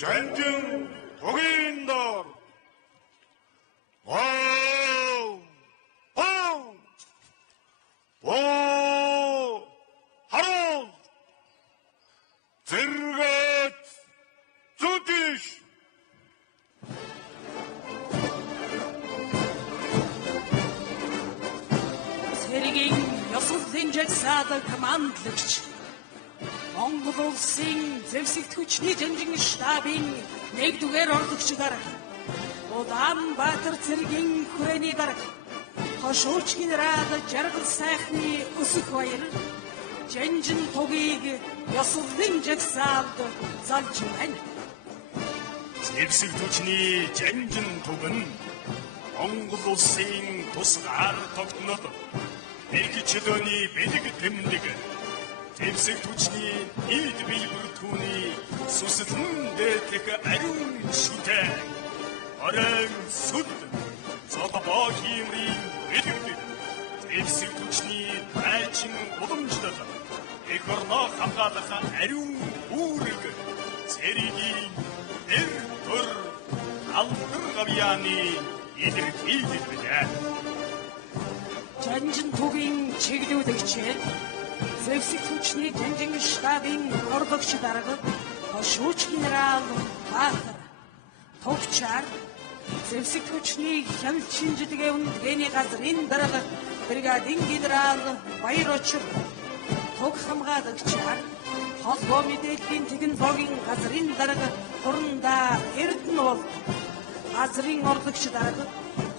전쟁 독인다. 하루 зэрэг зүтгэж Сэргийн ёслолын жагсаалт командлагч Монгол улсын зэвсэгт хүчний жанжин штабын 1-р орлогч дарга Улаанбаатар цэргийн хүрээний дарга Хошууч генерал Жаргал сайхны өсөх баяр Жанжин тугийг ёслолын жагсаалд залж байна. зэвсэгт хүчний жанжин туг нь Монгол улсын тусгаар тогтнод нэг чөлөөний бэлэг тэмдэг зэвсэгт хүчний нийт бие бүртгүүний сүсэлэн дээдлэх ариун шүтээ орон сүд цолбоо хиймрийн бэлэг зэвсэгт хүчний байчин уламжлал эх орноо хамгаалах ариун үүрэг цэригийн эр төр алдар гавьяаны илэрхийлэл байна. Жанжин тугийн чиглүүлэгч зэвсэгт хүчний жанжин штабын орлогч дарга Хошууч генерал Баатар Товчаар зэвсэгт хүчний хяналт шинжилгээ үндэгэний газрын дарга бригадын генерал Баярочор Туг хамгаалагчаар холбоо мэдээллийн технологийн газрын дарга Хурандаа Эрдэнэ бол газрын орлогч дарга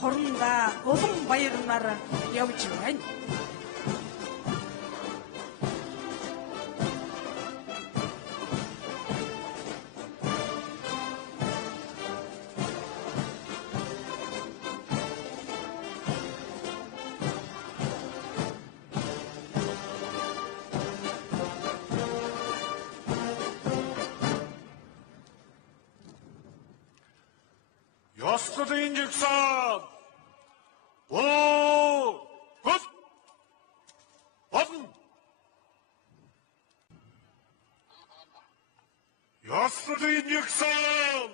Хурандаа Улам баяр нар явж байна. ёслолын жагсаал гот бодно ёслолын жагсаал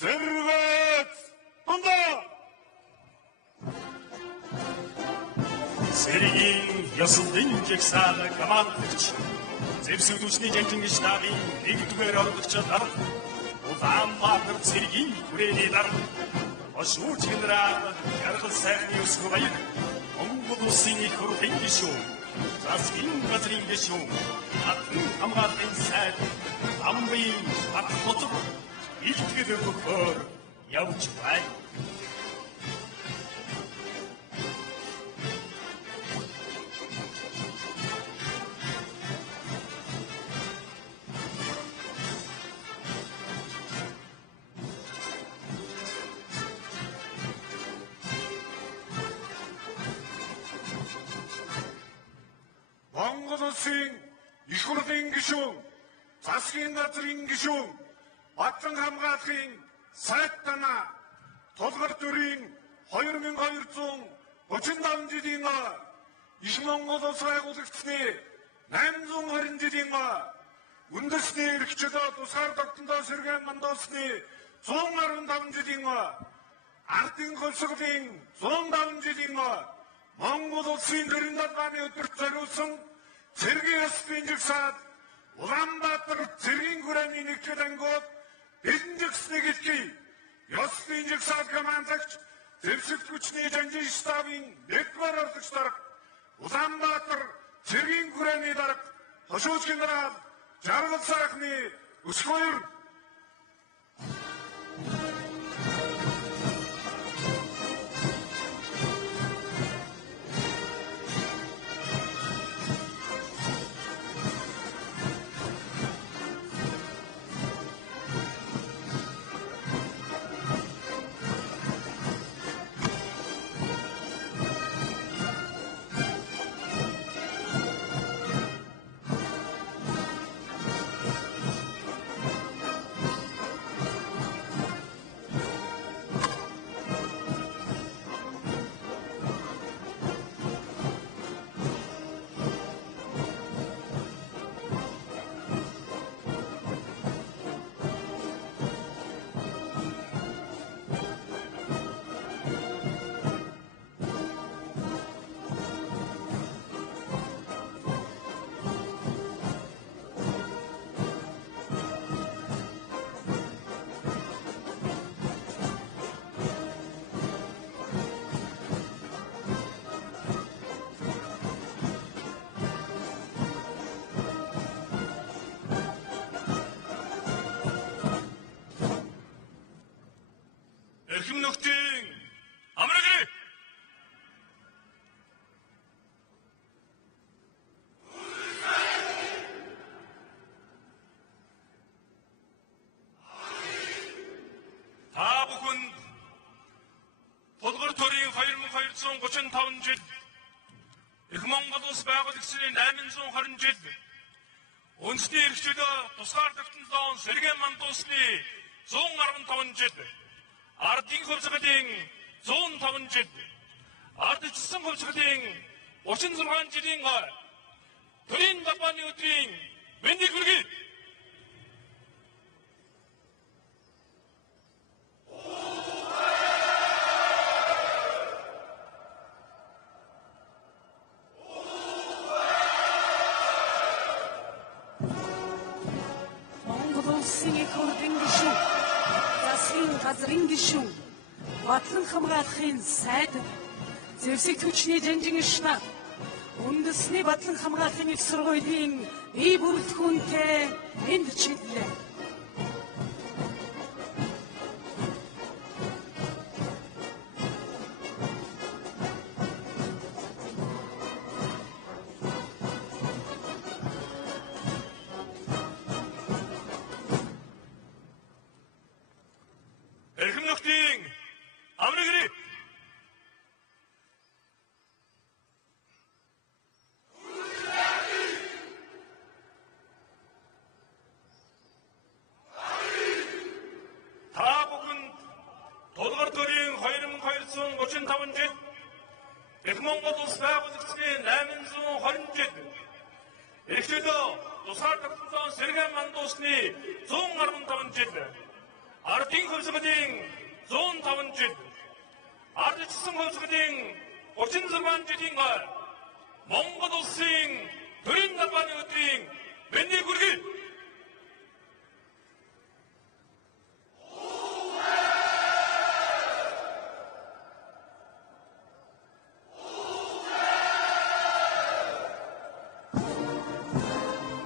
зэрэг ондоо Сэргийн ёслолын жагсаал командлагч зэвсэгт хүчний жанжин штабын 1-р орлогч дарга Улаанбаатар цэргийн хүрээний дарга Хошууч генерал Жаргал сайхны өсөх баяр Монгол улсын их хурлын гишүүн засгийн газрын гишүүн хатан хамгааллын сайд амбын бат хотор илтгэл өгөхөөр явж байна. Монгол улсын их хурлын гишүүн, засгийн газрын гишүүн, батлан хамгааллын сайд танаа тулгар дүрийн 2235 жилийн их Монгол улс байгуулагчны 820 жилийн үндэсний эрх чөлөө тусгаар тогтнолоо сэргээн мандуулсны 115 жилийн ардын хөлсгөлийн 105 жилийн Монгол улсын төрийн далгааны өдөрт зориулсан цэргийн ёслолын жагсаал Улаанбаатар цэргийн хүрээний нэгтгэл ангууд бэлэн жагсныг илгий. Ёслолын жагсаал командлагч зэвсэгт хүчний жанжин штабын 1-р орлогч дарга Улаанбаатар цэргийн хүрээний дарга Хошууч генерал Жаргал сайхны өсөх баяр эрхэм нөхдийн амрагэр та бүхэнд Булгар төрийн 2235 жил Их Монгол улс байгуулагдсны 820 жил үндэсний эрх чөлөө тусгаарлагдсан зоон сэргээн мандуусны 115 жил ардын хувьсгалын 105 жил ардчилсан хувьсгалын 36 жилийн төрийн далбааны өдрийн мэндийг хүргэе. Улсын хурдан гишүүн, засгийн газрын гишүүн, батлан хамгаалахын сайд, зэвсэг түвшний жанжин шнаа, үндэсний батлан хамгаалахын их сургуулийн бие бүрэлдэхүүнтэй энд чиглэлээ. Эрхэм нөхдийн амрагэр та бүхэнд Булгар төрийн 2235 жил Их Монгол улс байгуулагдсны 820 жил эрх чөлөө тусгаарлагдсан зоон сэргээн мандуусны 115 жил ардын хувьсгалын 105 жил ардчилсан хувьсгалын 36 жилийн Монгол улсын төрийн далбааны өдрийн мэндийг хүргэе.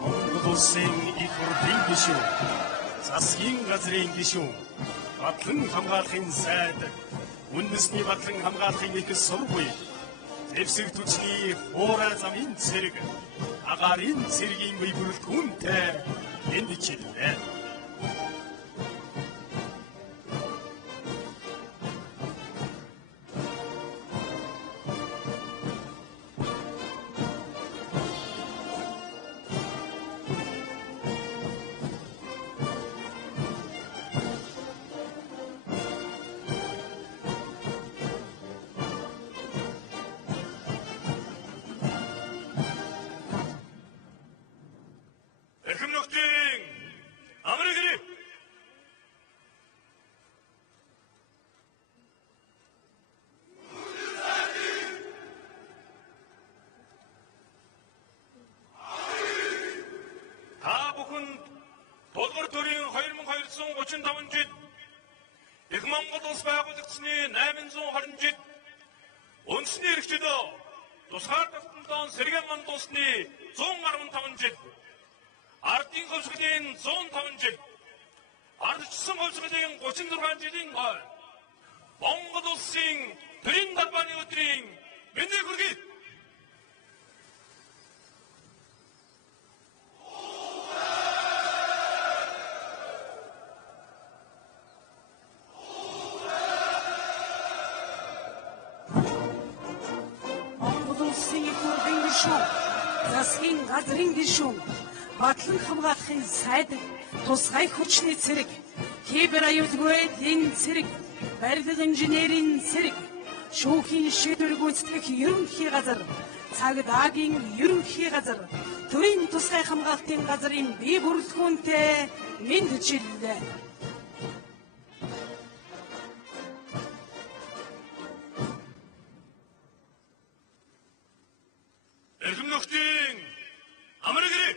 Монгол улсын их хурлын гишүүн, засгийн газрын гишүүн, батлан хамгаалахын сайд, үндэсний батлан хамгаалахын их сургууль, зэвсэг түвшний хуурай замын цэрэг, агаарын цэргийн бие бүрэлдэхүүнтэй энд чиглэлээ. Эрхэм нөхдийн амрагэр та бүхэнд Булгар төрийн 2235 жил Их Монгол улс байгуулагдсны 820 жил үндэсний эрх чөлөө тусгаарлагдсан зоон сэргээн мандуусны 115 жил ардын хувьсгалын 105 жил ардчилсан хувьсгалын 36 жилийн Монгол улсын төрийн далбааны өдрийн мэндийг хүргэе. Монгол улсын их хурлын гишүүн, засгийн газрын гишүүн, батлан хамгаалахын сайд, тусгай хүчний цэрэг, кибер аюулгүйн цэрэг, барилга инженерийн цэрэг, шүүхийн шийдвэр гүйцэтгэх ерөнхий газар, цагдаагийн ерөнхий газар, төрийн тусгай хамгаалтын газрын бие бүрэлдэхүүнтэй мэнд чиглэлээ. Эрхэм нөхдийн амрагэр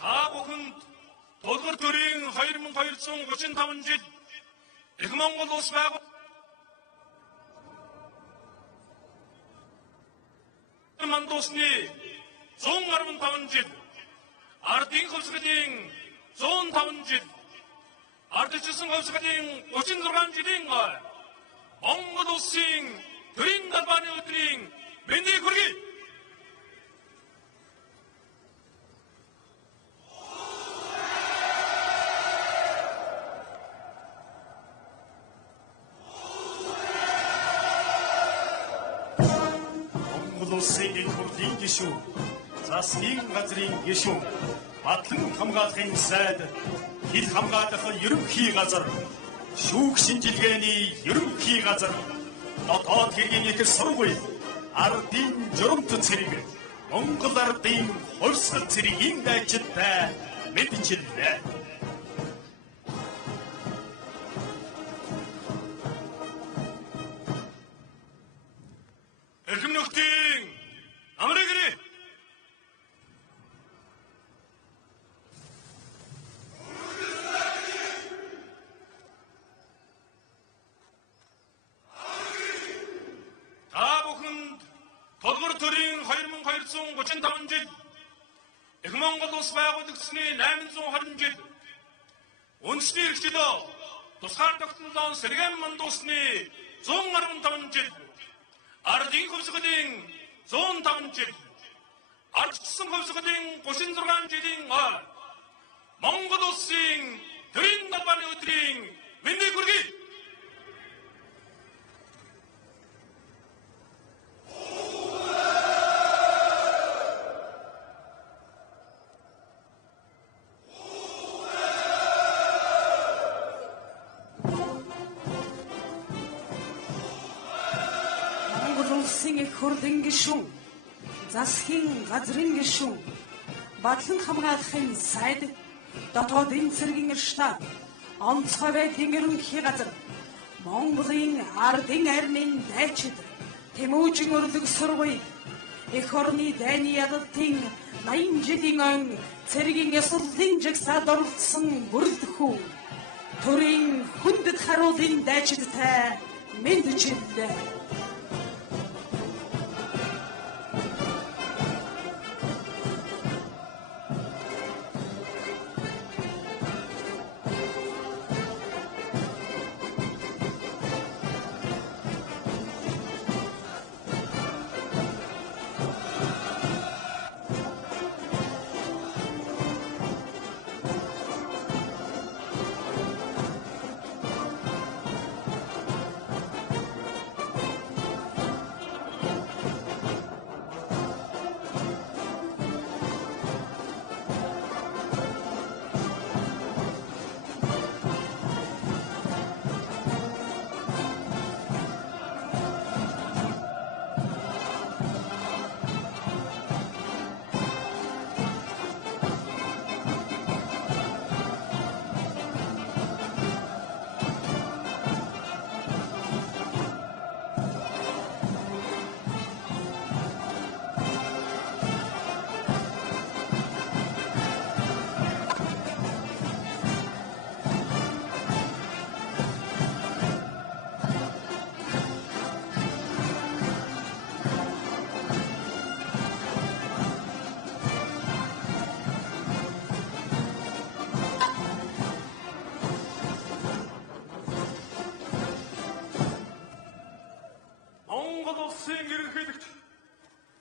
та бүхэнд Булгар төрийн 2235 жил Их Монгол улс байгуулагдсны мандуусны 115 жил, ардын хувьсгалын 105 жил, ардчилсан хувьсгалын 36 жилийн Монгол улсын төрийн далбааны өдрийн мэндийг хүргэе. Монгол улсын их хурлын гишүүн, засгийн газрын гишүүн, батлан хамгаалахын сайд, хил хамгаалах ерөнхий газар, шүүх шинжилгээний ерөнхий газар, дотоод хэргийн их сургууль, ардын журамт цэрэг, Монгол ардын хувьсгал цэрэгийн дайчидтай мэдчилээ. Эрхэм нөхдийн амрыг ирээ. Та бүхэнд толгор төрийн 2235 жил, их Монгол улс байгуулагдсны 820 жил, үндэсний эрхчлөө тусгаар тогтнолоо сэргээн мандуусны 115 жил, ардын хувьсгалын 105 жил, ардчилсан хувьсгалын 36 жилийн Монгол улсын төрийн далбааны өдрийн мэндийг хүргэе. Улсын их хурлын гишүүн, засгийн газрын гишүүн, батлан хамгаалахын сайд, дотоодын цэргийн штаб, онцгой байдлын ерөнхий газар, Монголын ардын армийн дайчид, Тэмүүжин өрлөг сургууль, их орны дайны ядалтын 80 жилийн он цэргийн ясвалын жагсаалд оролцсон бүрэлдэхүүн, төрийн хүндэт харуулын дайчидтай мэдчилээ.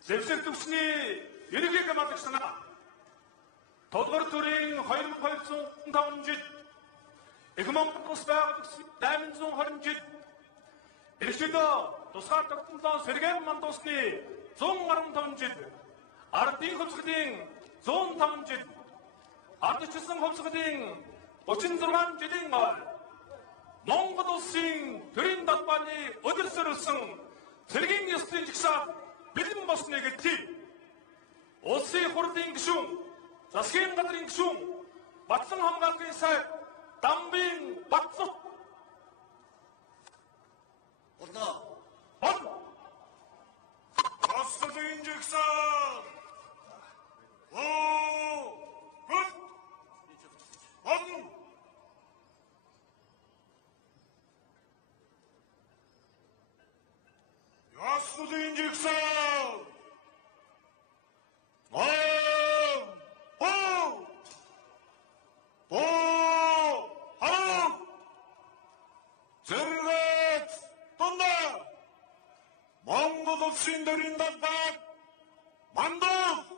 Зэвсэг төвчний ерөнхий гамаалагч толгор төрийн 2205 жил, их Монгол улс байгуулагдсан 820 жил, эрхчлөө тусгаар тогтнолоо сэргээн мандуусны 115 жил, ардын хувьсгалын 105 жил, ардчилсан хувьсгалын 36 жилийн Монгол улсын төрийн далбааны өдөр сөрөлсөн цэргийн ёслолын жагсаал бэлэн болсныг хэлье. Улсын хурлын гишүүн, засгийн газрын гишүүн, батлан хамгаалахын сайд Дамбын Батцов. Болно. Ёслолын жагсаал. Гүд. Болно. Ёслолын жагсаал. улсын төрийн талбай мандуу.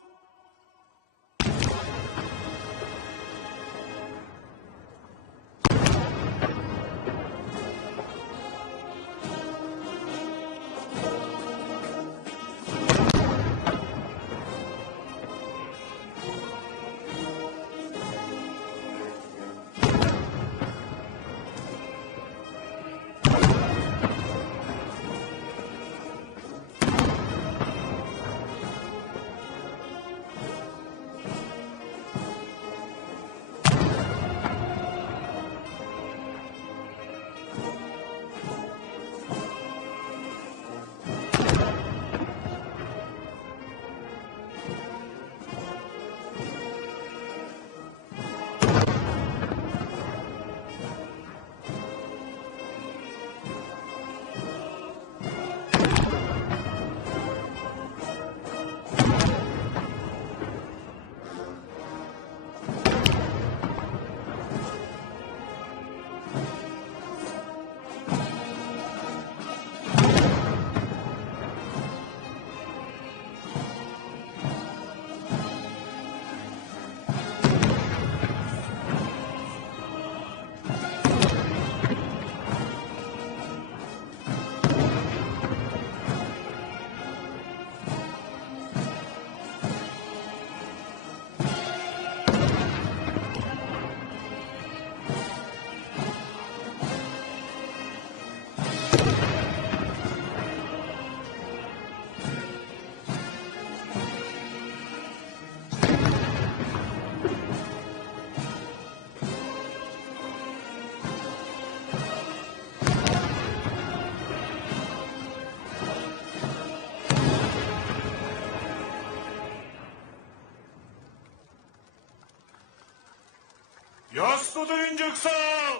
야수들인 즉상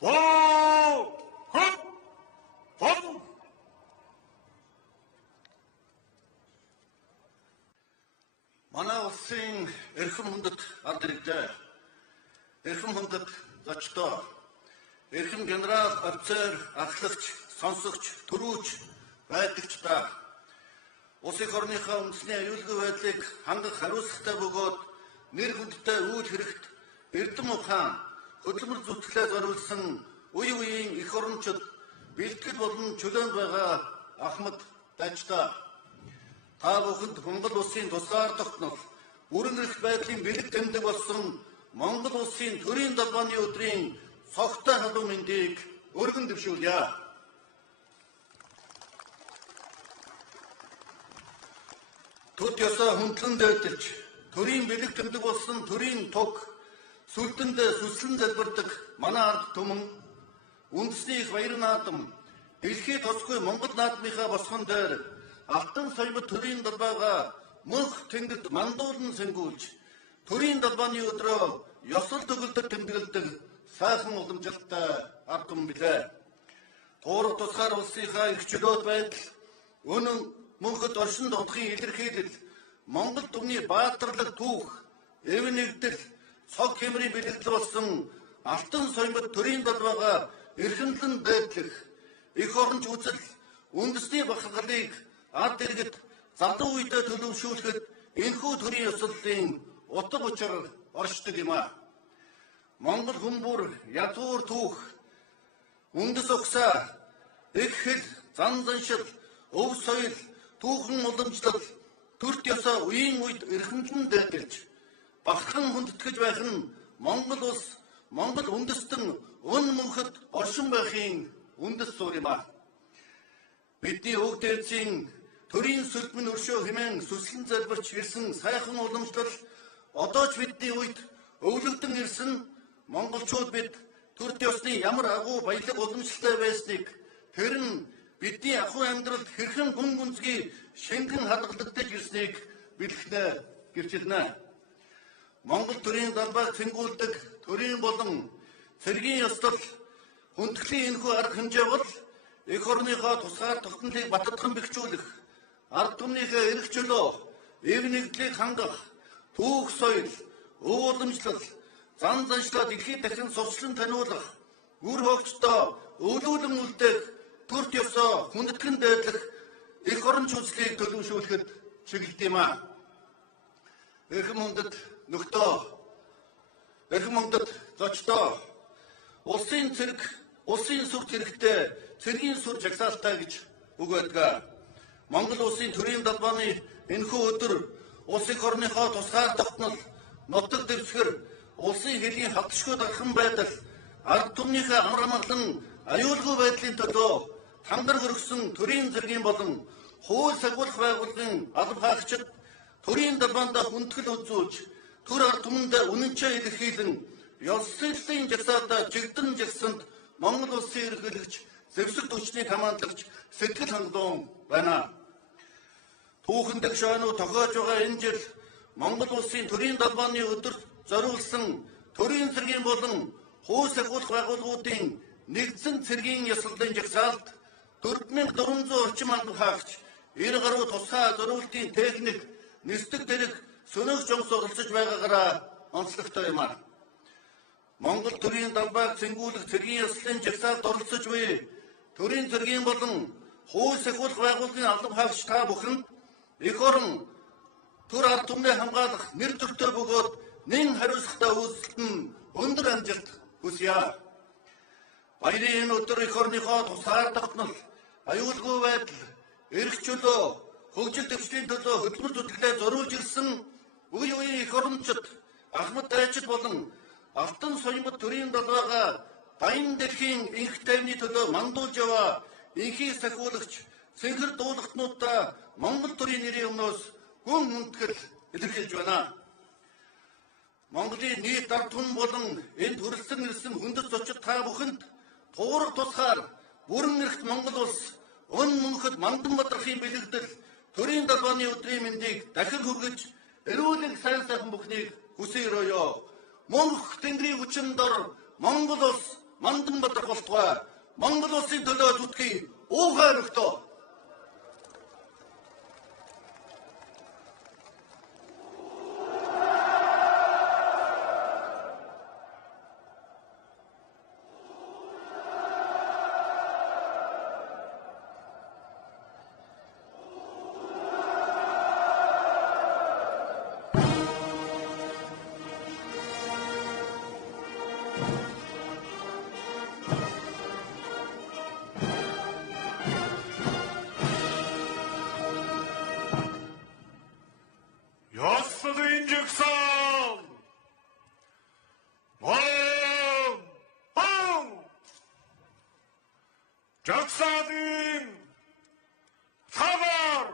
보급 манай улсын эрхэм хүндэт ард иргэдээ, эрхэм хүндэт зочдоо, эрхэм генерал, офицер, ахлагч, сонсогч, төрүүч, байдагчдаа улс их орныхоо үндэсний аюулгүй байдлыг хангах хариуцлагатай бөгөөд нэр хүндтэй үйл хэрэгт эрдэм ухаан хөдөлмөр зүтгэлээ зориулсан үе үеийн эх орончид бэлтгэл болон чөлөөнд байгаа ахмад дайчдаа та бүхэнд Монгол улсын тусгаар тогтнол бүрэн эрх байдлын бэлэг тэмдэг болсон Монгол улсын төрийн далбааны өдрийн цогтой халуун мэндийг өргөн дэвшүүлье. Төд ёсоо хүндлэн дээдэлж төрийн бэлэг тэмдэг болсон төрийн туг сүлдэндээ сүслэн залбирдаг манай ард түмэн үндэсний их баяр наадам дэлхийд тусгүй Монгол наадмынхаа босгон дээр алтан соёмд төрийн далбайгаа мөнх тэнгид мандуулан сэнгүүлж төрийн далбааны өдрөө ёсол төгөлдөр тэмдэглэдэг сайхан уламжлалтай ард түмэн билээ. Гурав тусгаар улсынхаа эрх чөлөөт байдал өнөн мөнхөд оршин дутхын илэрхийлэл Монгол түмний баатарлаг түүх эв нэгдэл цог хэмрийн бэлэгдэл болсон алтан соёмд төрийн далбайгаа эрхэмлэн дээдлэх эх оронч үзэл үндэсний бахархлыг ард иргэд залуу үедээ төлөвшүүлэхэд энэхүү төрийн ёслолын утга учир оршдог юм а. Монгол хүмүүр ядуур түүх үндэс угсаа их хэл зан заншил өв соёл түүхэн уламжлал төрт ёсоо үеийн үед эрхэмлэн дээдэлж бахархан хүндэтгэж байх нь Монгол улс Монгол үндэстэн өн мөнхөд оршин байхын үндэс суурь юм а. Бидний өг дээдсийн төрийн сүлбэн өршөө хэмээн сүслэн залбирч ирсэн сайхан уламжлал одоо ч бидний үед өвлөгдөн ирсэн монголчууд бид төрт ёсны ямар агуу баялаг уламжлалтай байсныг тэр нь бидний ахуй амьдралд хэрхэн гүн гүнзгий шингэн хадгалагдаж ирснийг бэлгэнэ гэрчилнэ. Монгол төрийн далбайг цэнгүүлдэг төрийн болон цэргийн ёслол хүндэтгэлийн энэхүү арга хэмжээ бол эх орныхоо тусгаар тогтнолыг баттган бэхжүүлэх, ард түмнийхээ эрх чөлөө, эв нэгдлийг хангах, түүх соёл, өв уламжлал, зан заншлаа дэлхийд дахин сурчлан таниулах, үр хөвгчдөө өвлүүлэн үлдээх, төрт ёсоо хүндэтгэн дээдлэх үзлийг төлөвшүүлэхэд чиглэдэг юм а. Эрхэм хүндэт нөхдөө, эрхэм хүндэт зочдоо, улсын цэрэг, улсын сүрт хэрэгтэй цэргийн сүр жагсаалтаа гэж үг байдаг. Монгол улсын төрийн далбааны энэхүү өдөр улс их орныхоо тусгаар тогтнол, нутаг дэвсгэр, улсын хэлийн хатшгүй дархан байдал, ард түмнийхээ амар амгалан аюулгүй байдлын төлөө тамдар хөргсөн төрийн зэргийн болон хууль сахиулах байгууллагын алба хаагчид төрийн далбаанд хүндэтгэл үзүүлж, төр ард түмэндээ үнэнчээ илэрхийлэн, ёслолын жагсаалтаа жигдэн жагсанд Монгол улсын ерөнхийлөгч, зэвсэг түвшний командлагч сэтгэл хангалуун байна. Түүхэн дэгшаануу тохиож байгаа энэ жил Монгол улсын төрийн далбааны өдөр зориулсан төрийн цэргийн болон хууль сахиулах байгууллагуудын нэгдсэн цэргийн ёслолын жагсаалт 4400 орчим алба хаагч 90 гаруй тусгай зориултын техник, нисдэг дэрэг, сөнөг жомс оролцож байгаагаараа онцлогтой юм а. Монгол төрийн далбайг цэнгүүлэх цэргийн ёслолын жагсаалд оролцож буй төрийн цэргийн болон хууль сахиулах байгууллагын алба хаагч та бүхэнд эх орон төр ард түмний хамгаалах нэр төртөө бөгөөд нэн хариуцлагатай үйлсэлт нь өндөр амжилт хүсье. Баярын өдөр эх орныхоо тусгаар тогтнол, аюулгүй байдал, эрх чөлөө, хөгжил дэвшлийн төлөө хөдөлмөр зүтгэлээ зориулж ирсэн үе үеийн эх орончид, ахмад дайчид болон алтан соёмд төрийн далбайгаа баян дэлхийн энх тайвны төлөө мандуулж яваа энхий сахиулагч цэнхэр дуулалтнуудаа Монгол төрийн нэрийн өмнөөс гүн хүндэтгэл илэрхийлж байна. Монголын нийт ард түмэн болон энд хүрэлцэн ирсэн хүндэт зочид та бүхэнд туурах тусгаар бүрэн эрхт Монгол улс өн мөнхөд мандан бадрахын бэлэгдэл төрийн далбааны өдрийн мэндийг дахин хүргэж эрүүлэг сайн сайхан бүхнийг хүсээрөөё. Мөнх тэнгэрийн хүчин дор Монгол улс мандан бадрах болтугай. Монгол улсын төлөө зүтгэе. Уухай нөхдөө. Ёслолын жагсаал! Бом! Жагсаалын хабар!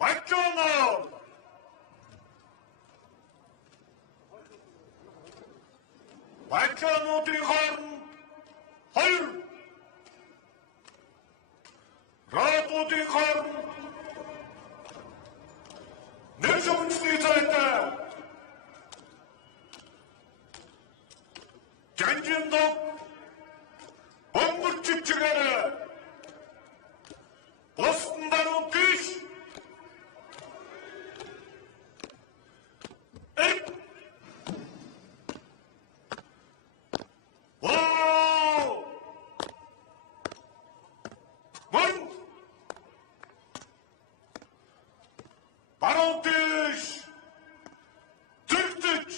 Бачоноо! Бачонуудын хооронд 2, ротуудын хооронд нэг шогчны цайтай жанжиндог бомбар чичгээрээ босton баруун тийш Баруутиш зүгтэж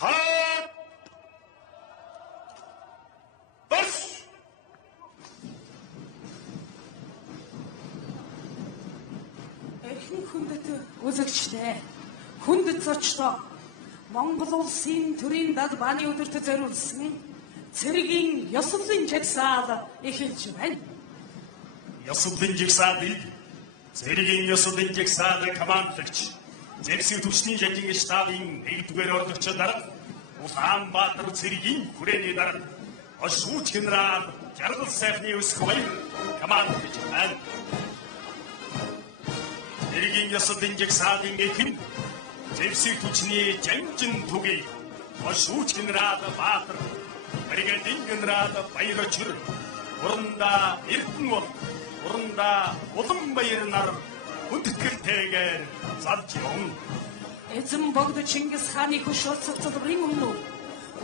хаад бас Эрхэм хүндэт үзэгчдээ, хүндэт зочдоо, Монгол улсын төрийн далбааны өдөрт зориулсан цэргийн ёслолын жагсаал эхэлж байна. Ёслолын жагсаалыг цэргийн ёслолын жагсаалын командлагч зэвсэг түвшний жанжин штабын 1-р ордогч дарга Улаанбаатар цэргийн хүрээний дарга Ошууч генерал Жаргал сайхны өсөх баяр командлагч байна. Цэргийн ёслолын жагсаалын эхэн зэвсэг түвшний жанжин түгий Ошууч генерал Баатар, бригадир генерал Баярчир, уранда Эрдэнэ уранда улам баяр нар хүндэтгэлтэйгээр залж явна. Эзэн богд Чингис хааны хөшөөс цэцэрлэгийн өмнө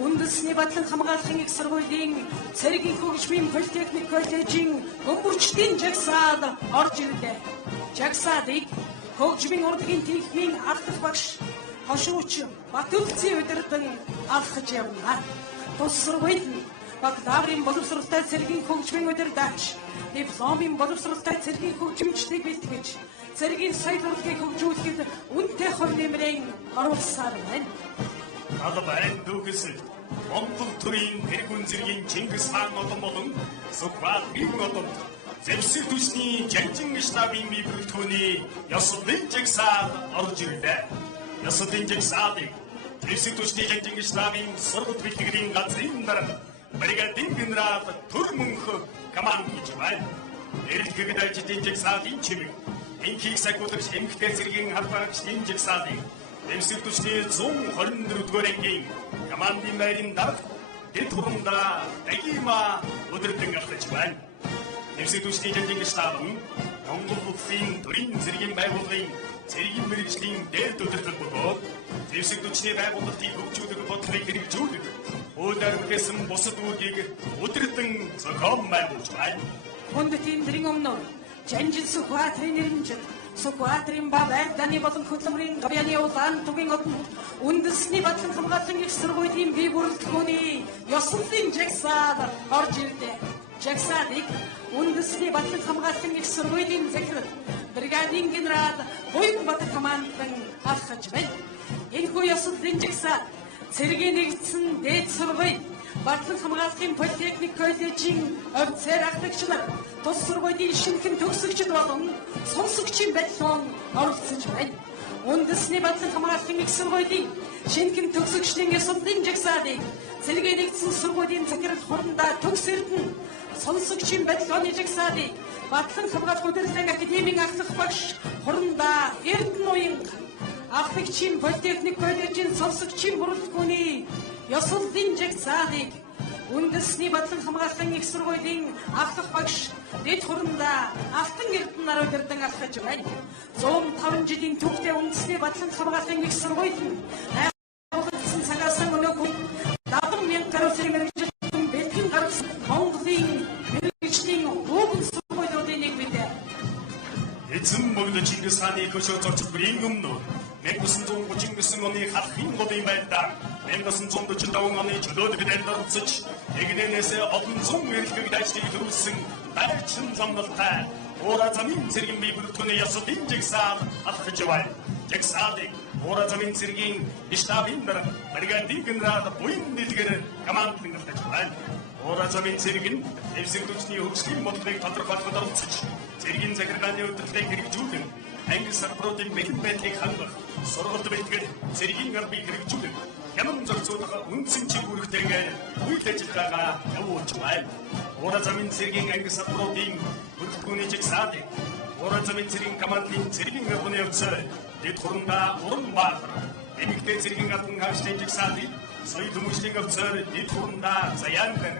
үндэсний батлан хамгаалахын их сургуулийн цэргийн хөгжмийн политехник коллежийн өмгөрчдийн жагсаалд орж ирлээ. Жагсаалыг хөгжмийн урлагийн техникийн анх багш хошууч Батүлцийн удирдан алхаж явна. Тус сургууль нь бакалаврын боловсролтой цэргийн хөгжмийн удирдагч, дипломын боловсролтой цэргийн хөгжимчдийг бэлтгэж, цэргийн соёл урлагийг хөгжүүлэхэд үнэтэй хувь нэмрээ оруулсаар байна. Албан дүүгэс Монгол төрийн тэргүүн зэргийн Чингис хаан нодон болон Сүхбаатарын нодон Зэвсэг түлшний жанжин штабын бие бүрэлдэхүүний ёслолын жагсаалд орж ирлээ. Ёслолын жагсаалыг Зэвсэг түлшний жанжин штабын сургууль бэлтгэлийн газрын дарга бригадир генерал Төрмөнх команд гэж байна. Эрэлтгэгд ажилтны жагсаалын чимэг энхийг сахиулагч эмэгтэй цэргийн халбаагчдын жагсаалыг Зэвсэг түлшний 124-р ангийн командын байрын дарга дэд хурамда Дагима өдөртөн авч байна. Зэвсэг түлшний жанжин штаб нь Монгол улсын төрийн цэргийн байгууллагын цэргийн мэргэжлийн дээд удирдал бөгөөд Зэвсэг түлшний байгууллагыг хөгжүүлэх бодлогыг хэрэгжүүлэх өөдөр бүтээсэн бусад үүргийг удирдан зохион байгуулж байна. Хүндэтгэн дэрийн өмнө жанжин Сүхбаатарын нэрнжид Сүхбаатарын ба байрдааны болон хөдөлмөрийн гавьяаны улаан тугийн одон үндэсний батлан хамгаалахын их сургуулийн бие бүрэлдэхүүний ёслолын жагсаалд орж ирлээ. Жагсаалыг үндэсний батлан хамгаалахын их сургуулийн захирал бригадир генерал Буянбат командын алхаж байна. Энэхүү ёслолын жагсаал цэргийн нэгдсэн дээд сургууль батлан хамгаалахын политехник коллежийн офицер ахлагчлар тус сургуулийн шинэхэн төгсөгчд болон сонсогчийн батлон оролцож байна. Үндэсний батлан хамгаалахын их сургуулийн шинэхэн төгсөгчдийн ёслолын жагсаалыг цэргийн нэгдсэн сургуулийн захирал хурандаа төгс эрдэнэ сонсогчийн батлооны жагсаалыг батлан хамгаалах удирдлагын академийн ахлах багш хурандаа эрдэнэ уянга ахлагчийн политехник коллежийн сонсогчийн бүрэлдэхүүний ёслолын жагсаалыг үндэсний батлан хамгаалахын их сургуулийн ахлах багш дэд хурандаа алтан эрдэнэ нар удирдан алхаж байна. 150 жилийн түүхтэй үндэсний батлан хамгаалахын их сургууль нь байгуулагдсан цагаас өнөөдөр 70,000 гаруй цэрэг мэргэжилтэн бэлтгэн гаргасан Монголын мэргэжлийн өвгөн сургуулиудын нэг билээ. Эзэн богд Чингис хааны хөшөө зорчил бүрийн өмнө 1939 оны халахын голын байлдаа 1945 оны чөлөөт бидэлд орцож эгнэнээс олон зуун эрэлхэг дайчдыг төрүүлсэн байрчин замналтай Уура замын цэргийн бие бүрэлдэхүүний ёслолын жагсаал алхаж байна. Жагсаалыг Уура замын цэргийн штабын дарга бригадир генерал Буянбат командын алхаж байна. Уура замын цэрэг нь Зэвсэг түлшний хөгжлийн бодлогыг тодорхойлоход оролцож цэргийн захиргааны удирдлагыг хэрэгжүүлэн англи сарбруудын бэлэн байдлыг хангах сургалт бэлтгэл цэргийн арбыг хэрэгжүүлэн хямран зохицуулах үндсэн чиглэлээр үйл ажиллагаа явуулж байна. Уура замын цэргийн англи сарбруудын бүрэлдэхүүний жагсаалыг Уура замын цэргийн командын цэргийн арбаны офицер дэд хурандаа Уранбаатар эмэгтэй цэргийн албан хаагчдын жагсаалыг соёл хүмүүжлийн офицер дэд хурандаа Заянгар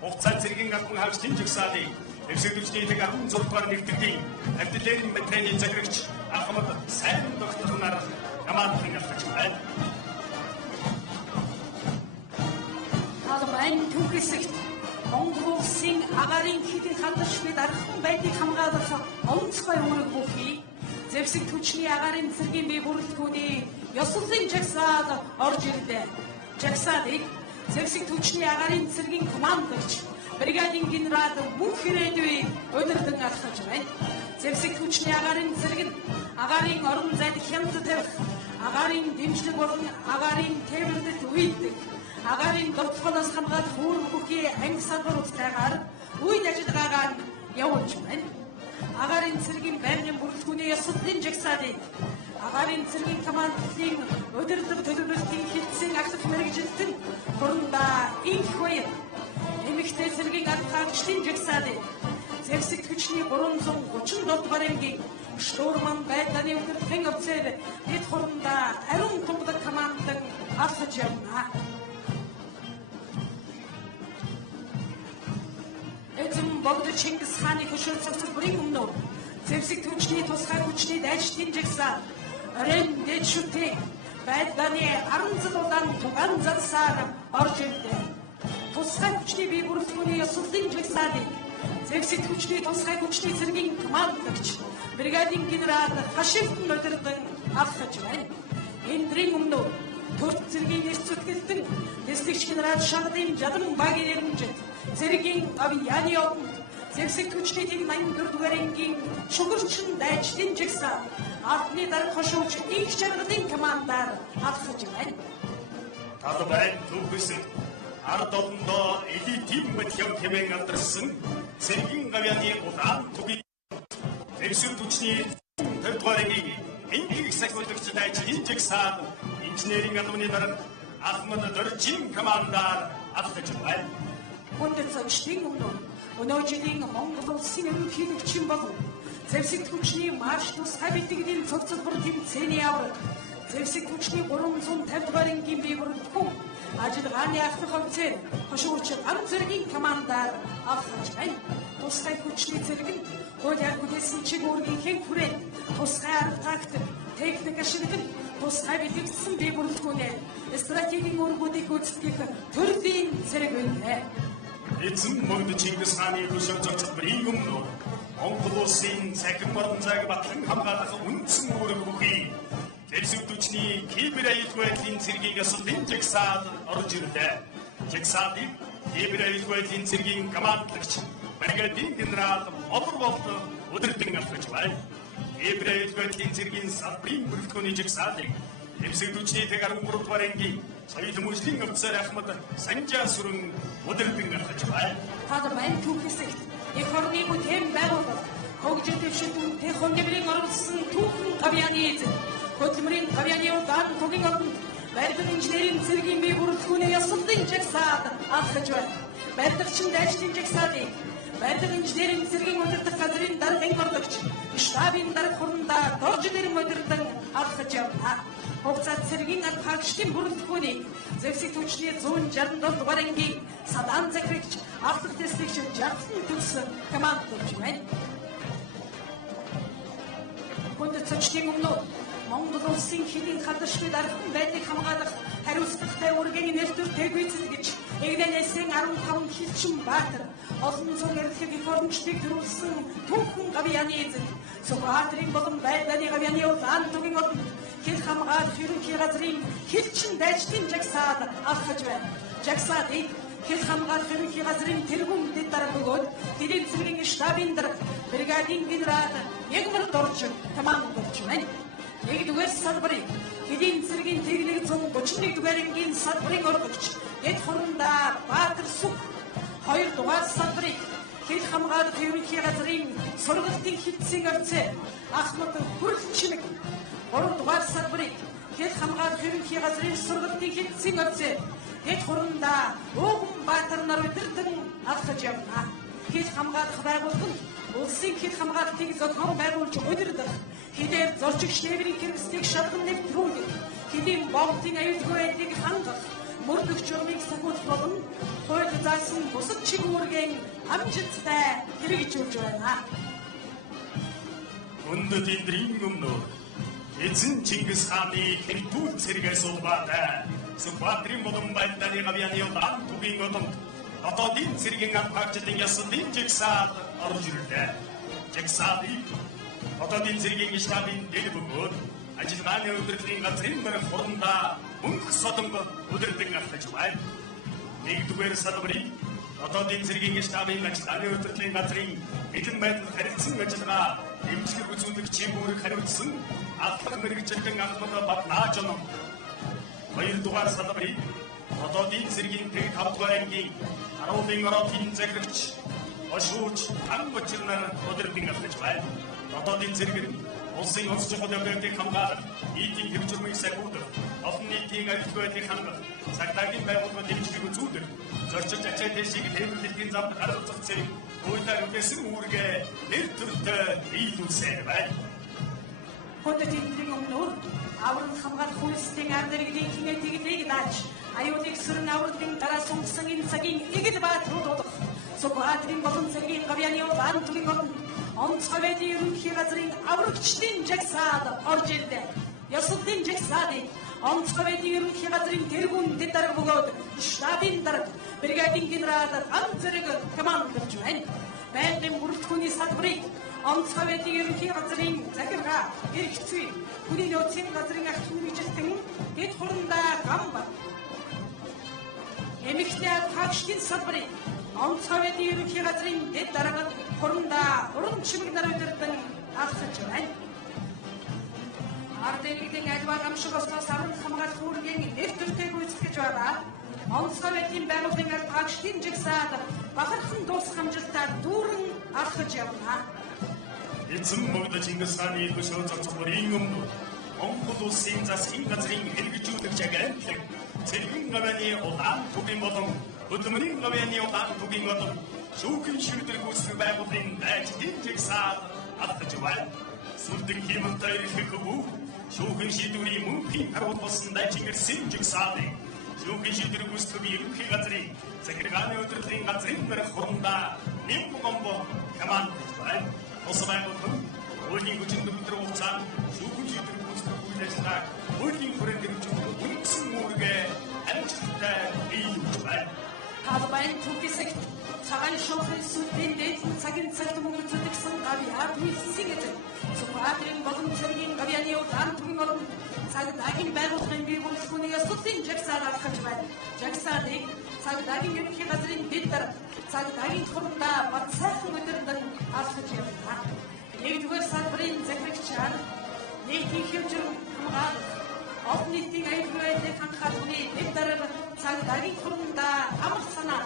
хугацаа цэргийн албан хаагчдын жагсаалыг Зэвсэг түлшний 16-р нэвтрүүлгийн артиллерийн батальоны захирагч Ахмад сайн доктор нар командын алхаж байна. Албан түүхийсэгт Монгол улсын агаарын хэдийн хандлагчны дархан байдлыг хамгаалах онцгой үүрэг бүхий Зэвсэг түлшний агаарын цэргийн бие бүрэлдэхүүний ёслолын жагсаалд орж ирлээ. Жагсаалыг Зэвсэг түлшний агаарын цэргийн командогч бригадир генерал Мөнхөрөөдүй удирдан алхаж байна. Зэвсэг түлшний агаарын цэрэг нь агаарын орон зайд хямд тавих, агаарын дэмжлэг болон агаарын тээвэрлэлд үйлдэх, агаарын довтлохоос хамгаалах үүрэг бүхий анги салбаруудтайгаар үйл ажиллагаагаар явуулж байна. Агаарын цэргийн байнгын бүрэлдэхүүний ёслолын жагсаалыг агаарын цэргийн командын удирдлага төлөвлөлтийн хэлтсийн ахлах мэргэжилтэн хурандаа инх баяр эмэгтэй цэргийн алхаагчдын жагсаалыг Зэвсэг түлшний 337-р ангийн штурман байдлын удирдлагын офицер дэд хурандаа ариун тунгадаг командын алхаж явна. Эзэн богд Чингис хааны хөшөө цогцол бүрийн өмнө Зэвсэг түлшний тусгай хүчний дайчдын жагсаал орон дэд шүтээ Байданы 10 жил улаан тугаан зарсаар орж ирлээ. Тусгай хүчний бие бүрэлдэхүүний ёслолын жагсаалыг Зэвсэг хүчний тусгай хүчний цэргийн командлагч бригадын генерал Хашимтан удирдан авахж байна. Эндрийн өмнө төрт цэргийн эс зүтгэлтэн дэслэгч генерал Шангадын жадан багийн эрдэмтэд цэргийн авьяаны одонд Зэвсэг хүчний 84 дугаар ангийн шугамчин дайчдын жагсаал ардны дарга хошууч их чанарын командаар авахж байна. Талбайн төвхөсөн ард олондоо элитийн мэтгэм хэмээн алдарсан цэргийн гавьяаны улаан түгий Зэвсэг хүчний 50 дугаар ангийн энгийн сахиулагч дайчдын жагсаал инженерийн албаны дарга Ахмад Доржин командаар авахж байна. Хүндэт цочдын өмнө өнөө жилийн Монгол улсын ерөнхийлөгчин болон Зэвсэг хүчний марш тусгай бэлтгэлийн цогцлбор тэмцээний авраг Зэвсэг хүчний 350 дугаар ангийн бие бүрэлдэхүүн ажиллагааны ахлах офицер хошууч ам зэргийн командаар авахж байна. Тусгай хүчний зэрэг нь хуулиар бүтээсэн чиг үүргийн хүрээнд тусгай арга тактик техник ашиглан тусгай бэлтгэсэн бие бүрэлдэхүүнээр стратегийн үүргүүдийг гүйцэтгэх төрлийн зэрэг байна. Эцэн мөрд Чингис хааны хөшөө цогцлборын өмнө Монгол улсын цахим боломжийг батлан хамгаалах үндсэн үүрэг бүхий Зэвсэг хүчний кибер аюулгүй цэргийн ёслолын жагсаал орж ирлээ. Жагсаалыг кибер аюулгүй цэргийн командлагч бригадын генерал Оберволт удирдан авч байна. Кибер аюулгүй цэргийн салбарын бүрэлдэхүүний жагсаалыг Зэвсэг хүчний 13 дугаар ангийн соёл мөржлийн офицер Ахмад Санжаа сүрэн удирдан авч байна. Талбайн түүхээсэгт их орны бүтээн байгуулалт хөгжил дэвшилтэн технологийн оруулсан түүхэн гавьяаны эзэн хөдөлмөрийн гавьяаны улаан тугийн одонд барилгын инженерийн цэргийн бие бүрэлдэхүүний ёслолын жагсаал авахж байна. Барилгачин дайчдын жагсаалыг барилгын инженерийн цэргийн удирдах газрын даргын борлогч штабын дарга хурандаа доржнэрийн удирдан авахж явна. Хугацаа цэргийн алхаагчдын бүрэлдэхүүнийг Зэвсэг хүчний 167 дугаар ангийн садаан захирагч авах дэслэгч Жартан төгсөн командлагч байна. Хүндэт цочдын өмнө Монгол улсын хэдийн хадаршгүй даргын байдлыг хамгаалах хариуцлагатай үүргийн нэртүртэй гүйцэтгэгч Эгнэнэсийн 15 хилчин баатар олон зуун эрхлэг их орончдыг төрүүлсэн түүхэн гавьяаны эзэн Сүхбаатарын болон Байданы гавьяаны улаан тугийн одонд хил хамгаалах ерөнхий газрын хилчин дайчдын жагсаал авахж байна. Жагсаалыг хил хамгаалах ерөнхий газрын тэргүүн дэд дарга бөгөөд тэдний цэргийн штабын дарга бригадын генерал Ягмар Доржин командлагч байна. Нэгдүгээр салбарыг хэдийн цэргийн техник 131 дугаар ангийн салбарын ордогч эд хурандаа Баатар Сүх 2 дугаар салбарыг хил хамгаалах ерөнхий газрын сургалтын хэдсийн офицер Ахмад Хүрэлчмэг 3 дугаар салбарыг хил хамгаалах ерөнхий газрын сургалтын хэдсийн офицер эд хурандаа Ууган Баатар нар удирдан авахж явна. Хил хамгаалах байгууллага нь улсын хил хамгаалтыг зохион байгуулж удирдах хэдээр зорчигч тээврийн хэрэгслийг шалган нэвтрүүлэх хэдийн бомбын аюулгүй байдлыг хангах мөрдөгч журмыг сахиулах болон хууль заасан бусад чиг үүргийн амжилттай хэрэгжүүлж байна. Хүндэт эндрийн өмнө эзэн Чингис хааны хэрдүүл цэргээс улбаатай Сүхбаатарын болон Байданы гавьяаны улаан тугийн одонд дотоодын цэргийн алхаагчдын ёслолын жагсаал орж ирлээ. Жагсаалыг дотоодын цэргийн штабын дэд бөгөөд ажиллагааны удирдлагын газрын дарга хурандаа мөнх содонго удирдан авч байна. Нэгдүгээр салбарыг дотоодын цэргийн штабын ажиллагааны удирдлагын газрын бэлэн байдал харилцсан ажиллагаа дэмжлэг үзүүлэх чимүүрийг хариуцсан алхах мэргэжилтэн Ахмад Батнажон 2 дугаар салбарыг дотоодын цэргийн 5 дугаар ангийн 10-ын ороогийн захирагч хошууч Ангочир нар удирдан авч байна. Дотоодын цэрэг нь улсын онц чухал явдлыг хамгаалах, нийтийн хэрэгжүүлмийг сахиулах, олон нийтийн аюулгүй байдлыг хангах, цагдаагийн байгууллагын дэмжлэг үзүүлэх, зорчилж ачаа дэшиг тэмдэглэлийн замд харуулцах зэрэг хуулиар үгээсэн үүргээ нэр төртөө биелүүлсэн байна. Хүндэт эндрийн өмнө аврал хамгаалах үйлсийн ард иргэдийн хинэтгэлийг дааж аюулыг сөрн авралын дараа сунгасан энэ цагийн эгэл баатрууд болох Сүхбаатарын болон цэргийн гавьяаны улаан тугийн одонд онцгой байдлын ерөнхий газрын аврагчдын жагсаал орж ирлээ. Ёслолын жагсаалыг онцгой байдлын ерөнхий газрын тэргүүн дэд дарга бөгөөд штабын дарга бригадын генерал ганц зэрэг командорч байна. Байнгын бүрэлдэхүүний салбарыг онцгой байдлын ерөнхий газрын захиргаа эрхцээ хүний нөөцийн газрын ах хэрэгжилтэн дэд хурандаа гамбар эмэгтэй тагшдын салбарыг онцгой байдлын ерөнхий газрын дэд дарга хурандаа уран чимэг нар удирдан алхаж байна. Ардэргийн альва гамшигоос саран хамгаалах үүргийн нэр төртэй гүйцэтгэж байгаа. Онцгой байдлын байгууллагын тагшдын жигсаад бахархан дуусах амжилтаар дүүрэн алхаж явна. Эцэг мөгдөж Чингис хааны хөшөө цогцолборын өмнө Монгол улсын засгийн газрын хэрэгжүүлэгч агентлаг Цэргийн гавьяаны улаан түгийн болон хөдөлмөрийн гавьяаны улаан түгийн болон шүүхийн шийдвэр гүйцэтгэх байгууллагын дайчдын жигсаад алхаж байна. Сүлдэг хэмнэлтэй ирэх бүх шүүхийн шийдвэрийн мөнхийн харуул болсон дайчин ирсэн жигсаадыг шүүхийн шийдвэр гүйцэтгэх ерөнхий газрын захиргааны удирдлагын газрын барих хурандаа Нимбомбо командж байна. Улс байгууллага өөрийн хүчин төвлөрөө хугацаанд шүүхийн шийдвэр гүйцэтгэх үйл ажиллагааг өөрийн хүрээнд хэрэгжүүлэх үндсэн үүргээ амжилттай биелүүлж байна. Талбайн түүхийсэг цагаан шоуны сүлбийн дээд цагийн цагт мөнгө зүтгэсэн гавьяа биелсэн гэдэг. Сухадрын болон цэргийн гавьяаны улаан түмэн болон цагдаагийн байгууллагын бие бүрэлдэхүүнийг асуудлын жагсаар алхаж байна. Жагсаадыг цагдаагийн ерөнхий газрын дэд дарга цагдаагийн хурандаа бат сайхан удирдан алхаж явна. Нэгдүгээр салбарын захирагчаар нийтийн хэмжээ хамгаалах олон нийтийн аюулгүй байдлыг хангахны дэд дарга цагдаагийн хурандаа амх санаа.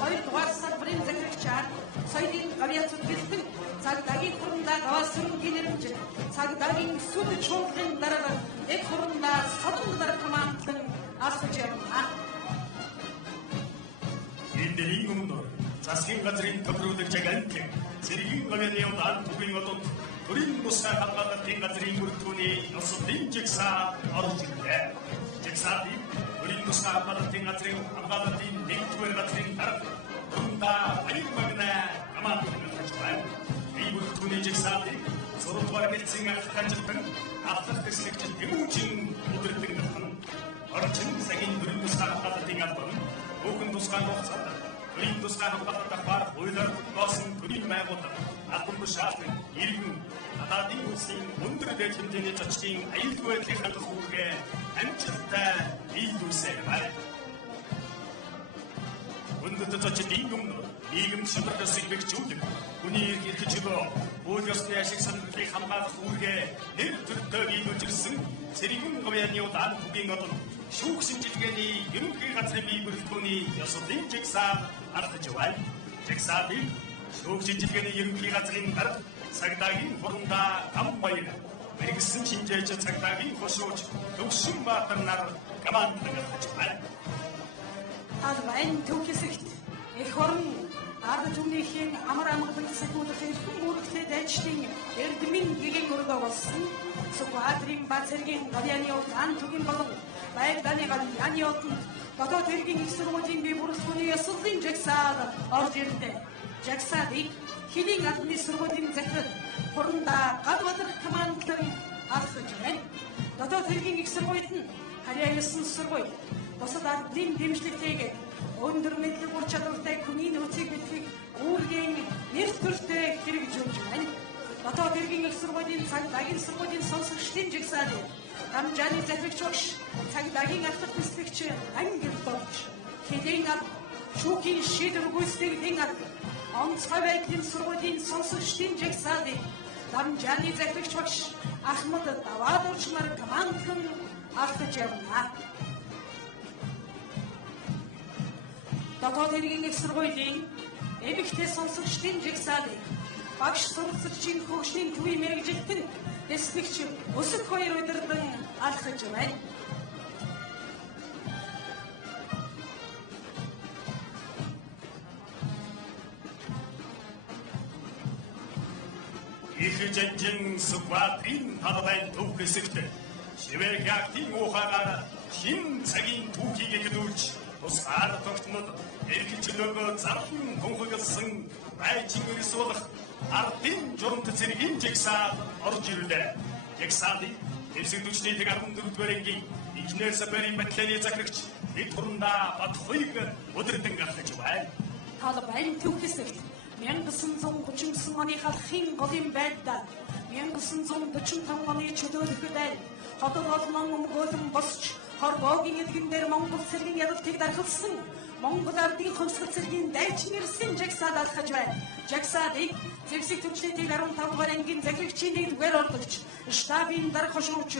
Хоёрдугаар салбарын захирагчаар соёлын гавьяа зүтгэлтэн цагдаагийн хурандаа гаваасрын нэрмжил цагдаагийн сүд чуулгын дарга эд хурандаа содон дарга командын алхаж явна. Эндэрийн өмнө засгийн газрын төвлөрүүлэгч агентлаг Цэргийн гавьяаны улаан түгийн болон төрийн тусгай хамгаалалтын газрын бүрэлдэхүүний ёслолын жигсаа орж ирлээ. Жигсаадыг төрийн тусгай хамгаалалтын газрын хамгаалалтын нэгдүгээр газрын дарга хурандаа баярмагна командж байна. Энэ бүрэлдэхүүний жигсаадыг сурвалжаар хэлсэн ахлагчдын ахлах төслөгч Тэмүүжин удирдлагын орчин цагийн төрийн тусгай хамгаалалтын албан бүхэн тусгай хугацаанд төрийн тусгай хамгаалалтын бар хуулиар тоосон төрийн байгууллага албан тушаалын иргэн гадаадын улсын өндөр дээд хэмжээний зочдын аюулгүй байдлыг хангах үүргээ амжилттай биелүүлсэн байна. Өндөр зочдын өмнө нийгэм шударгаас бэхжүүлэх хүний эрх чөлөө үйл ёсны ашиг сонирхлыг хамгаалах үүргээ нэр төртөө биелүүлж ирсэн Цэргийн гавьяаны улаан түгийн болон шүүх шинжилгээний ерөнхий газрын бие бүрэлдэхүүний ёслолын жигсаа алхаж байна. Жигсаадыг шүүх шинжилгээний ерөнхий газрын дарга цагдаагийн хурандаа Гамбаяр мэрэгсэн шинжээч цагдаагийн хошууч Төвшин Баатар нар командлагч байна. Талбайн түүхийсэгт эх орн ард түмнийхээ амар амгалан сэдвүүдийн хүмүүрэгтэй дайчдын эрдэмийн гэгийн өргөө болсон Сухадрын Бацэргийн гавьяаны улаан түгийн болон Баярдааны гавьяаны отод дотоод хэргийн их сургуулийн бие бүрэлдэхүүний ёслолын жагсаад орж ирлээ. Жагсаадыг Хэлийн албаны сургуулийн захирал хурандаа Гадбатар командлан алхаж байна. Дотоод хэргийн их сургуульд нь харьяа 9 сургууль бусад ардын дэмжлэгтэйгээр өндөр мэдлэг ур чадвартай хүний нөөцийг бэлтгэх үүргийн нэр төртэй хэрэгжүүлж байна. Дотоод хэргийн их сургуулийн цагдаагийн сургуулийн сонсогчдын жигсаал Дамжааны захирагч багш цагдаагийн алхах төслөгч ангил болж Хэлийн шүүхийн шийдвэр гүйцэтгэлийн онцгой байдлын сургуулийн сонсогчдын жигсаалыг Дамжааны захирагч багш Ахмад Даваадурч нар командхан алхаж явна. Дотоод хэргийн их сургуулийн эмэгтэй сонсогчдын жигсаалыг багш сурвалжлагчийн хөгжлийн төвийн мэргэжилтэн эсвэгч өсөх хоёр удирдан алхаж байна. Их жанжин Сухадрын талбайн төв хэсэгт шивэр хягтын ухаараар шин цагийн түүхийг эхлүүлж тусгаар тогтнод эрх чөлөөгөө зарлан тунхагласан байчин өрсөлдөх ардын журамт цэргийн жигсаа орж ирлээ. Жигсаадыг Дэвсэгдүүчний тэг 14-р ангийн инженер Сабарын батальоны захирагч эд хурандаа бат хоёрыг өдөрдөн гаргаж байна. Талбайн төвхөсөлт 1939 оны халахын голын байдлаар 1945 оны чөлөөлөхөд аль хотод олон өмгөөлөн босч хорвоогийн эдгэн дээр Монгол цэргийн ялалтыг дархалсан Монгол ардын хонцгол цэргийн дайчин ирсэн жагсаад алхаж байна. Жагсаадыг Зэвсэг төвчний 15-р ангийн захирагчийн 1-р ордогч штабын дарга хошууч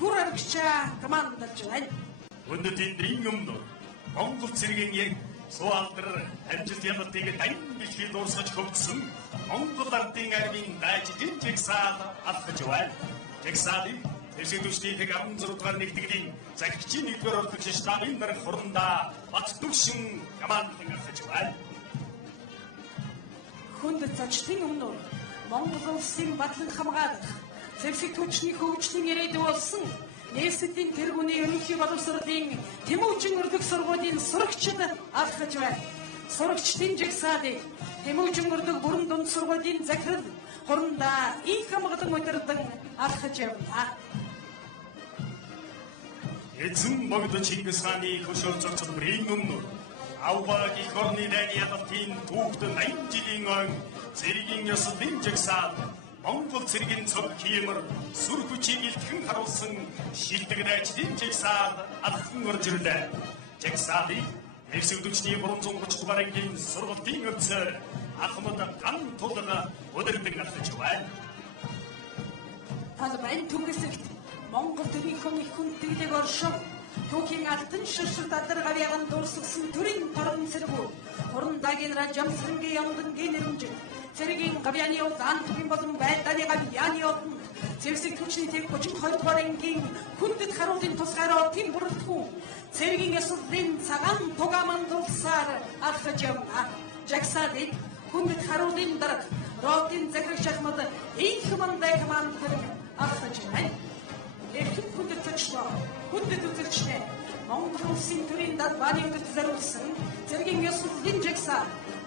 бүр аргачаа командалж байна. Өндөд эндийн өмнө Монгол цэргийн яг Суалдар амжилт ялалтыг дан бэлхий дуусгаж хөгжсөн Монгол ардын армийн дайчин жагсаад алхаж байна. Жагсаадыг Дэвсэгдүүчний тэг 16-р нэгтгэлийн захирагчийн 1-р ордогч штабын дарга хурандаа бат төвшин командлан алхаж байна. Хүнд зочдын өмнө Монгол улсын батлан хамгаалах Зэвсэг төвчний хөгжлийн ирээдүй болсон Нээсэдийн тэргүүний ерөнхий боловсролын Тэмүүжин өргөх сургуулийн сурагчид алхаж байна. Сурагчдын жагсаадыг Тэмүүжин өргөх бүрэн дунд сургуулийн захирал хурандаа их хамгаалан удирдан алхаж явна. Эзэн богдо Чингис хааны хөшөө цогцлбрийн өмнө Авбаг их орны дайны ялалтын түүхт 80 жилийн өн цэргийн ёслолын жагсаад Монгол цэргийн цог хиймэр сүр хүчийг илтгэн харуулсан шилдэг дайчдын жагсаад алхан орж ирлээ. Жагсаадыг Дэвсэгдүүчний 330 ангийн сургалтын өвцөөр Ахмад ган тулга өдөрдөн алхаж байна. Талбайн түнгэсэгт Монгол төрийн их хүндэглэг оршин түүхийн алтан ширшил дадаргав яган дуусгасан төрийн торон цэргүү хурандаа генерал Жамсрангийн ямдангийн нэрмжиг цэргийн гавьяаны удаан төрийн болон байдааны гавьяаны одон Зэвсэг төвчний тэг 32-р ангийн хүндэт харуулын тусгаар отын бүрэлдэхүүн цэргийн ёслолын цагаан тугаа мандуулсаар алхаж явна. Жагсаадыг хүндэт харуулын дарга ротын захирагч Ахмад их мандай командир алхаж байна. Эрхэм хүндэт зочдоо хүндэт үзэгчдээ Монгол улсын төрийн далбааны өдөрт зориулсан цэргийн ёслолын жагсаа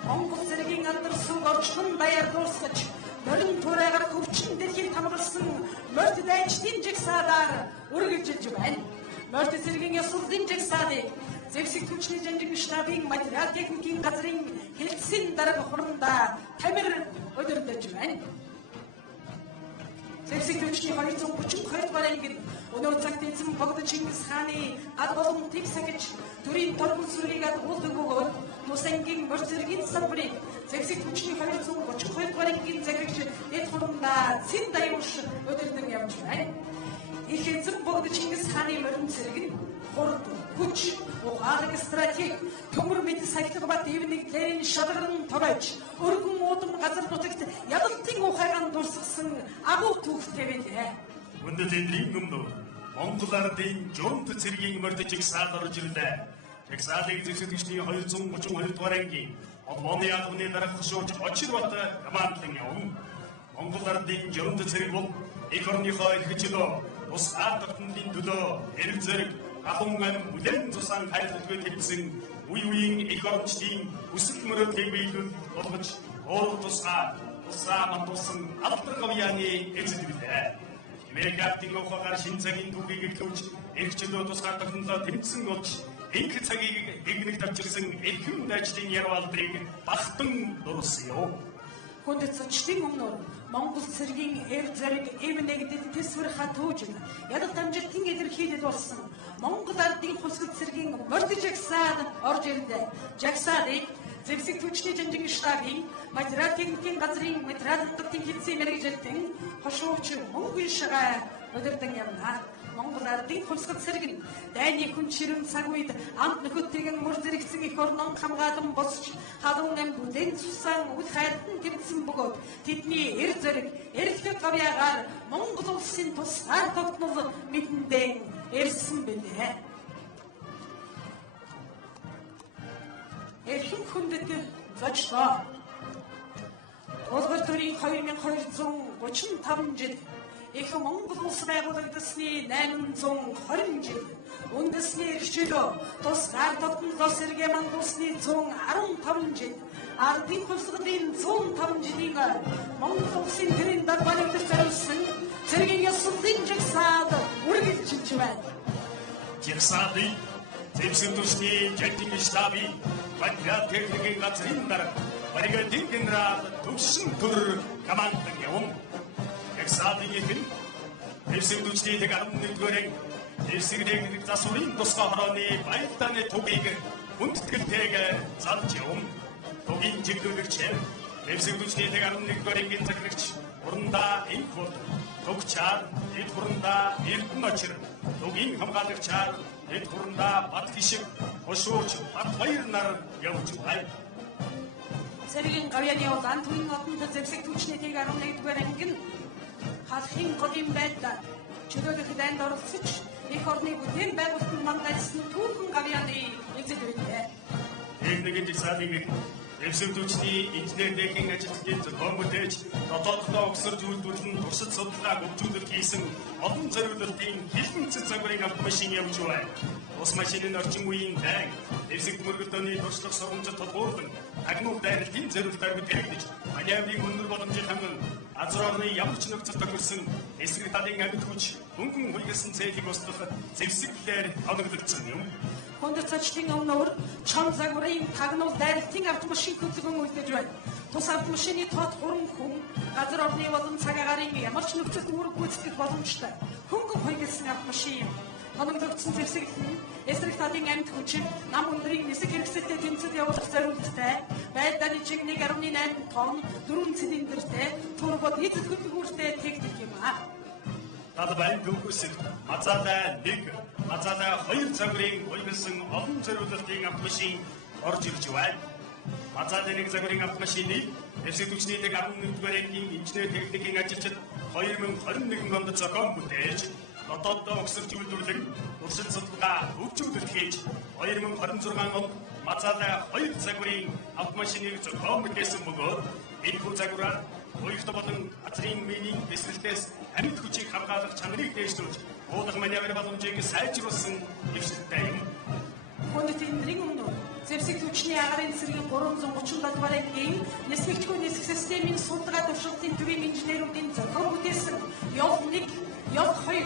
Монгол цэргийн алдар сүг орчлон даяар дуусгаж морин турайгаар хөвчин дэлхийг хамгаалсан морд дайчдын жагсаадаар үргэлжилж байна. Морд цэргийн ёслолын жагсаадыг Зэвсэг төвчний жанжин штабын материал техникийн газрын хэлтсэн дарга хурандаа тамир өдөрдөж байна. Зэвсэг төвчний 232-р ангид өнөө цагт эзэн богдо Чингис хааны ад болон тэг сахиж төрийн торгон сүргийг адуулдаг бөгөөд тус ангийн морь цэргийн самбарыг Зэвсэг төвчний 232-р ангийн захирагч эд хурандаа цэн даюуш өдөрдөн явж байна. Их эзэн богдо Чингис хааны морин цэрэг нь хурд хүч ухаалаг стратеги төмөр мэд сахилга бат ивнэгдлэрийн шалгарн торойч өргөн уудам газар нутагт ялалтын ухаалаг дуусгасан агуу түүхтэй байлээ. Өндөд эндийн өмнө Монгол ардын журмт цэргийн морьд жагсаад орж ирлээ. Жагсаадыг Зэвсэгдүүчний 232-р ангийн Олмоны албаны дарга хошууч Очирбат командлан явна. Монгол ардын журмт цэрэг бол их орныхоо эрхчлөө ус ардтны төлөө эрг зэрэг ахын бүлээн цусан хайрладгүй хэлсэн үе үеийн их орончдын өсөлт мөрөөдлийг биелүүл болгож өөр тусаа мандуулсан алдар гавьяаны эзэд билээ. Мэгартиг ухагаар шин цагийн түүхийг илүүж эрхчлөө тусгаар тогтнолоо тэмцсэн болж энх цагийг гэгнэг тавчирсан эрхэм дайчдын ярвалдрыг бахтан дуусгав. Хүндэт зочдын өмнө Монгол цэргийн эв зэрэг эв нэгдэд төсвөр хатуужин ядал дамжигтын илэрхийлэл болсон Монгол ардын хусгал цэргийн морьд жагсаад орж ирлээ. Жагсаадыг Зэвсэг төвчний жанжин штабын материал техникийн газрын материал нутгийн хэлтсийн мэргэжилтэн хошууч мөнгөн шагаа өдөрдөн явна. Монгол ардын хусгал цэрэг нь дайны хүн ширэн цаг үед амт нөхөдтэйгэн мөр зэрэгцэн их орнон хамгаалан босч халуун ам бүлээн цусан үл хайртан тэмцсэн бөгөөд тэдний эр зэрэг эрхлэг гавьяагаар Монгол улсын тусгаар тогтнол мэдэндээ ирсэн билээ. Эрхэм хүндэт зочдоо Улгар төрийн 2235 жил их Монгол улс байгуулагдсны 820 жил үндэсний эрхчлөө тусгаар тогтнолоо сэргээ мандуулсны 115 жил ардын хурцлын 105 жилийн Монгол улсын төрийн далбааны өдөр зориулсан цэргийн ёслолын жагсаалд үргэлжилж байна. Жирсаадын зэвсэг тушны жалтын штабын батлаад техникийн газрын дарга бригадир генерал Төвшин Түр командир явна. Жагсаадын ихэн зэвсэг тушны тэг 11-р зэвсэг техник засварын тусгай хорооны баялдааны тугийг хүндэтгэлтэйг зарж явна. Тугийн чиглүүлэгч зэвсэг тушны тэг 11-р цаглагч урандаа инкод Төгчаар эд хурандаа Эрдэнэ очир тугийн хамгаалагчаар эд хурандаа бат хишиг хошууч бат баяр нар явж байна. Цэргийн гавьяаны улаан түүний одонд зэвсэг түвшний тэг 11-р анги нь халахын голын байдлаар чөлөөлөх дайнд оролцож их орны бүтээн байгуулалтанд мандалсан түүхэн гавьяаны эзэл байлээ. Техникийн жагсаалын зэвсэг түвшний инженер техникийн ажилтнууд зохион бүтээж дотооддоо өгсөрж үйлдвэрлэн туршид судалгааг хөгжүүлэлт хийсэн олон зориулалтын хилэн цэц загварын автомашин явж байна. Ус машины орчин үеийн дайг зэвсэг мөргөлдөөний туршлага сургамжид тодруулан агнуул дайралтын зориултаар мэдээлж маневрын өндөр боломжийг ханган азар орны ямар ч нөхцөл тохирсон эсрэг талын амьд хүч хөнгөн хулгасан цээлийг устгах зэвсэглэлээр оногдсон юм. Хүндэцэжлийн өмнөр чон загварын тагнуул дайралтын автомашин хөдөлгөөн үйлдэж байна. Тус автомашины тод хуран хүн газар орны болон цагаагаарын ямар ч нөхцөлд үүрэг гүйцэтгэх боломжтой. Хөнгөн хойгилсан автомашин юм. Оногдсон зэвсэглэл нь эсрэг талын амьд хүч нам өндрийн нисэх хэрэгсэлтэй тэмцэл явуулах зорилттой байдааны чиг 1.8 тонн 4 цилиндртэй турбод эзэл хөдөлгөөртэй техник юм аа. Талбайн дүүхсэл мацаадаа 1, мацаадаа 2 цагрын хойгилсан олон зориулалтын автомашин орж ирж байна. Мацаадаа 1 цагрын автомашиныг зэвсэг түвшний тэг 11-р ангийн инженер техникийн ажилчид 2021 онд зохион бүтээж дотооддоо өгсөрч үйлдвэрлэн туршид судалгаа хөгжүүлэлт хийж 2026 онд мацаадаа 2 цагрын автомашиныг зохион бүтээсэн бөгөөд энэ цаграар Уягт болон газрын минийн эсрэлтээс амьд хүчийг хамгаалах чанарыг дэвшүүлж уудах маневр боломжийг сайжруулсан дэвшилттэй юм. Хүндэтгэлийн өмнө зэвсэг түвшний агарын цэргийн 337 ангийн нисгэгчгүй нисэх системийн судалгаа туршилтын төвийн инженеруудын зохион бүтээсэн ёл 1, ёл 2,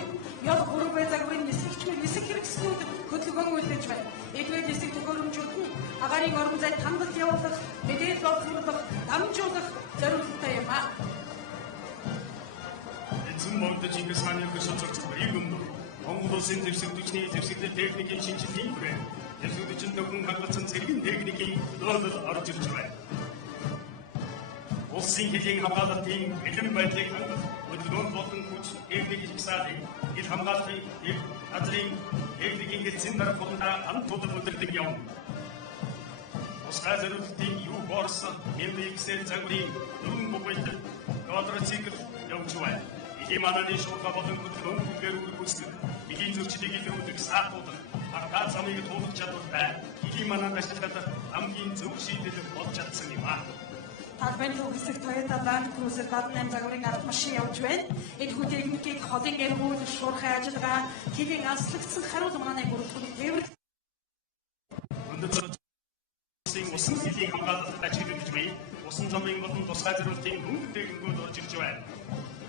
ёл 3 бай загварын нисгэгчгүй нисэх хэрэгслүүд хөдөлгөөн үйлдэж байна. Эдгээр нисэх төхөөрөмжүүд нь агарын орон зайд хангалт явуулах, мэдээлэл олгох, дамжуулах зорилттой юм аа. Эцэг модод Чингис хааны хөшөлтөж юм. Монгол улсын зэвсэг түвшний зэвсэглэл техникийн шинжилгээний брэнд зэвсэг түвшин төгөн хангалтсан цэргийн техникийн төлөвлөлт орж ирж байна. Улсын хэлийн хамгаалалтын бэлэн байдлыг хангах хөдөлгөөн болон хүч техникийн жагсаалыг ил хамгаалахын газрын техникийн эзэн дарга болондоо хамт тулд өдөрдөг явна. Усгай зориулалтын юу борсон MX-ээр загварын дөрвөн бугуйт квадроцикл явж байна. Ихийн мананы шуурга болон хөдөлгөөн бүлгээр үргэлжлүүлсэн. Ихийн зөрчлийг илрүүлэх саатууд арга замыг туулах чадвартай. Ихийн манад ажилладаг хамгийн зөв шийдэл болж чадсан юм аа. Талбайн төгсөх Toyota Land Cruiser 18 загварын автомашин явж байна. Энэ хүү техникийг холын эргүүл шуурхай ажиллагаа хийгийн аслагдсан хариулманы бүрэлдэхүүн тээврэг усан хэлийн хамгаалалт ажиглаж буй усан замын болон тусгай зориултын хөнгөн дээгүүр орж ирж байна.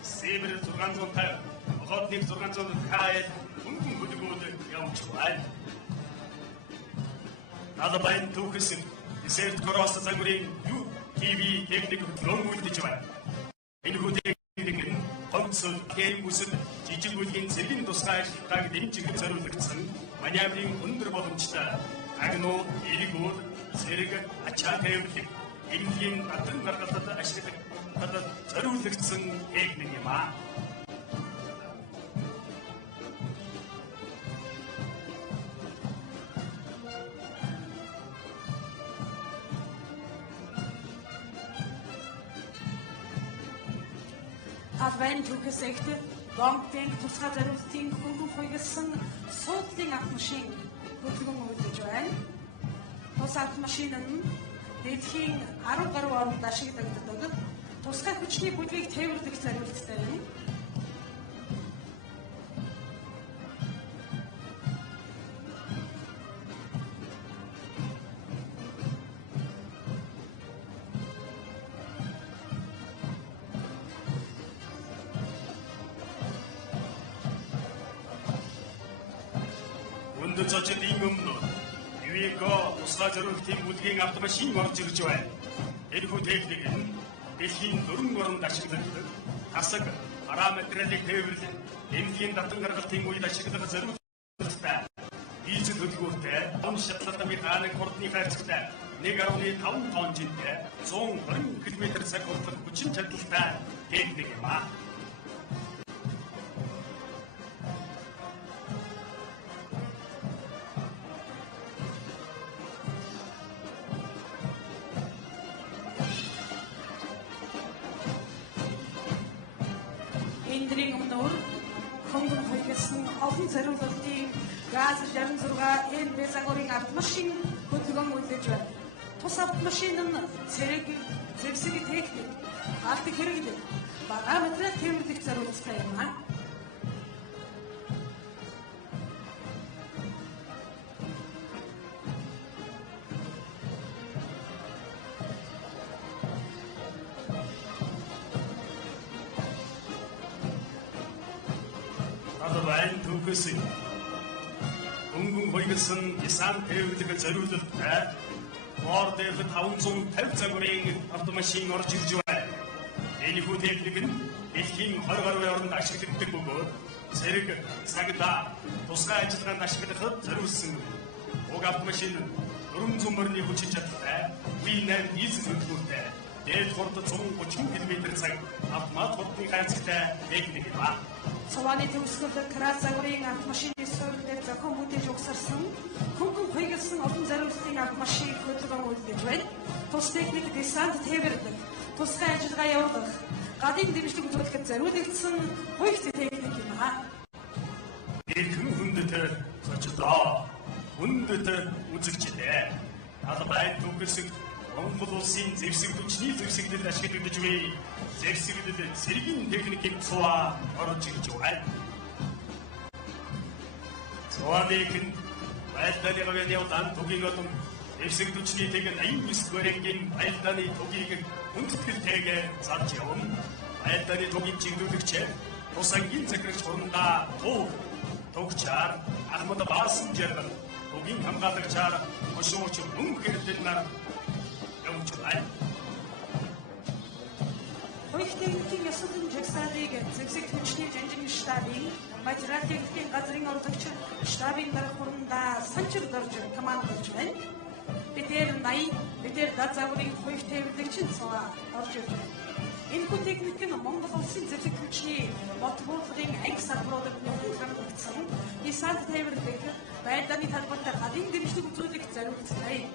Север 650, Охотник 600 КЛ хөнгөн хөдөлгөөнд явж байна. Талбайн түүхэсэл Десерт Кросс загварын UTV техник хөдөлгөөн үйлдэж байна. Энэ хөдөлгөөнийг томцол гэм үсэл жижиг үлгийн цэргийн тусгай ажиллагааг дэмжих зориулагдсан маневрын өндөр боломжтой агнуу эргүүл зэрэг ачаа тээвэрлэх энгийн гадны гаргалтад ашиглах зориулагдсан техник юм аа. Талбайн түүхэсэгт Донбэнк тусгай зориулалтын хөнгөн хойгилсан суудлын автомашин хөдөлгөөн үйлдэж байна. Тус автомашин нь дэлхийн 10 гаруй орнд ашиглагддаг тусгай хүчний бүлгийг тээвэрлэх зорилттой юм. Өндөр зочдын өмнө Ювико тусгай зорилтын бүлгийн автомашин орж ирж байна. Энэхүү техник нь дэлхийн 4 оронд ашиглагддаг тасаг параметрыг тээвэрлэн эмнэлгийн татан гаргалтын үед ашиглах зорилттой ийж төлөвлөгөөтэй он шатлалтын хааны хурдны хайрцагтай 1.5 тонн жинтэй 120 км/цаг хүртэлх хүчин чадалтай техник юм а. Эндрийн өмнөр хөнгөн хоёрсон олон зориулалтын ГАЗ 66 МБ загварын автомашин хөдөлгөөн үйлдэж байна. Тус автомашин нь цэрэг, зэвсэг техник, алт хэрэглээ, бага материал тэмдэглэх зориулалттай юм аа. Адвайн түүхээс хөнгөн хоёрсон десант тээвэрлэх зориулалттай Ford F550 загварын автомашин орж ирж байна. Энэхүү техник нь дэлхийн 20 гаруй орнд ашиглагддаг бөгөөд цэрэг, цагдаа, тусгай ажиллагаанд ашиглахад зориулсан. Уг автомашин 400 морины хүчин чадалтай, V8 дизель хөдөлгөөнтэй, дээд хурд 130 км/цаг автомат хурдны хайрцагтай техник юм а. Цуваны төвсгөл крас загварын автомашины сөрөлдөр зохион бүтээж угсарсан хөнгөн хоёрсон олон зориулалтын автомашин хөдөлгөөн үйлдэж байна. Тус техник десант тээвэрлэх, тусгай ажиллагаа явуулах, гадын дэмжлэг үзүүлэхэд зориулагдсан хоёр техник юм а. Эрхэм хүндэт зочдоо хүндэт үзэгчдээ албай түүхсэг Монгол улсын зэвсэг хүчний зэвсэгдэл ашиглагдж буй зэвсэгдэл цэргийн техникийн цуваа орж ирж байна. Цуваагийн байлдааны гавьяаны явдан тугийн олон зэвсэг хүчний техник 89 баримтын байлдааны тугийг хүндэтгэлтэйгээр зарж явна. Байлдааны тугийн чиглүүлэгч тусангийн захирагч хурандаа тугчаар Ахмад Баасан жаргал тугийн хамгаалагчаар өшөөч мөн хэрдэл нар Хоёр техникийн ёслолын жагсаалыг зэвсэг хүчний жанжин штабын материал техникийн газрын орлогч штабын дарга хурандаа санчир дорж командовж байна. Бидээр 80, бидээр дазаврын хоёр тээвэрлэгчин цаа орж ирж байна. Энэхүү техник нь Монгол улсын зэвсэг хүчний мотивуулгын анги салбаруудад нөхөн хамрагдсан десант тээвэрлэх, байлдааны талбарт гадын дэмжлэг үзүүлэх зориулсан.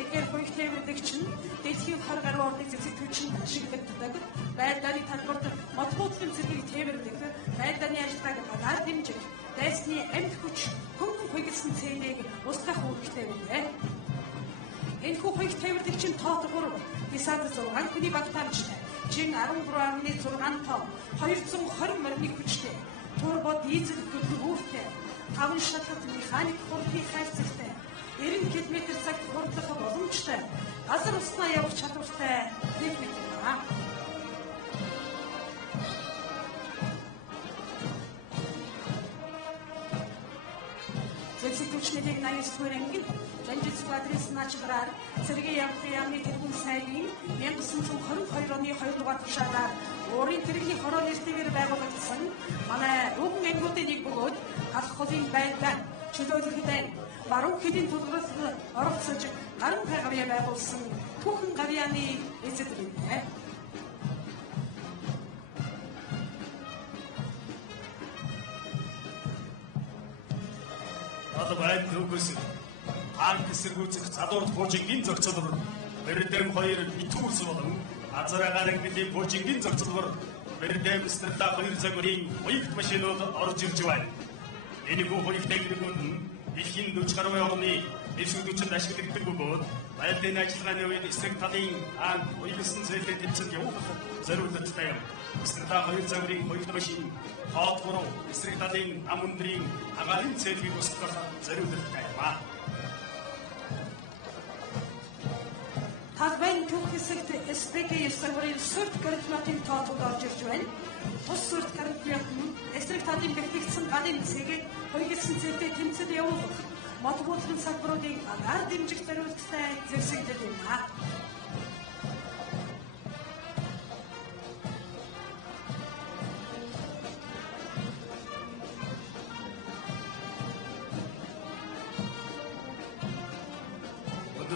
Эдгээр хоёр тээвэрлэгч нь дэлхийн 20 гаруй орны зэвсэг хүчинд ашиглагддаг, байлдааны талбарт мотивуулгын зэргийг тээвэрлэх, байлдааны ажиллагааг гадаар дэмжих, дайсны амьд хүч хөнгөн хоёрсон цэнийг устгах үүрэгтэй байна. Энэхүү хоёр тээвэрлэгчийн тоотгоор десант 6 хүний багтаамжтай, жин 13.6 тонн, 220 морины хүчтэй, турбо дизель хөдөлгөөнтэй, 5 шатлалт механик хурдны хайрцагтай, 90 км/цаг хурдлах боломжтой, газар уснаа явах чадвартай техник юм аа. Зэвсэг хүчний 89 ангийн жанжил сквадрын снаачбараар цэргийн яамны тэргүүн сайдын 1922 оны 2 дугаар тушаалаар уурын тэргийн хороо нэртэйгээр байгуулагдсан манай өвгөн ангиудын нэг бөгөөд алх холын байлдаан чөлөөлөлтөд баруун хэдийн төлөвлөлт оролцож гарын гавьяа байгуулсан түүхэн гавьяаны эзэд бинэ. Адвайн түүхээс танк эсэргүүцэх задуур буужингийн зохицолбор Бердэм 2 итгүүрс болон Азараагаар английн буужингийн зохицолбор Бердэм Стелла 2 загварын хоёр машинууд орж ирж байна. Энэхүү хоёр техникүүд нь дэлхийн 40 гаруй орны зэвсэг хүчинд ашиглагддаг бөгөөд байлдааны ажиллагааны үед эсрэг талын уйгсан зэвсэг тэмцэнд явуулах зориулалттай юм. Стелла 2 загварын хоёр машин тоотгороо эсрэг талын ам өндрийн агаарын цэврийг устгах зориулалттай юм. Талбайн түүхсэгт СПК серверийн сөрт гарантийн тоотод орж ирж байна. Тус сөрт гарантийн эсрэг талын бэлтгэгдсэн галын цэгийг хоёрсон цэвртэй тэмцэд явуулах модгуудлын салбаруудыг агаар дэмжих зорилттой зэвсэгдэж байна.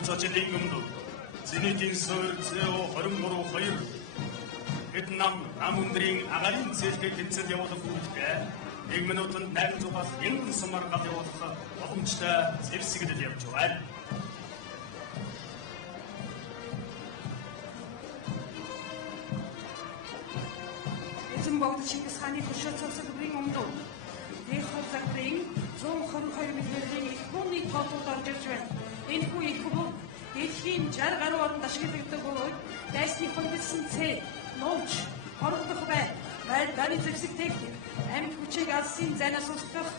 저지된 금도 지니진 서울 세오 허름고로 허일 베트남 남운드링 아가린 세계 근처에 오던 부분에 100минутын 800-аас 1000 сумаар гал явуулах боломжтой зэвсэгдэл явж байна. Эзэн богд Чингис хааны хөшөө цогцлбарын өмнө дэх хурцгийн 122 миллион их хүний тоотод орж ирж байна. Энэ хүү их хүү дэлхийн 60 гаруй орнд ашиглагддаг бөгөөд дайсны хөндлөсөн цээ, нууц, хорогдох бай, байрны зэвсэг техник, амьд хүчийг алсын зайнаас устгах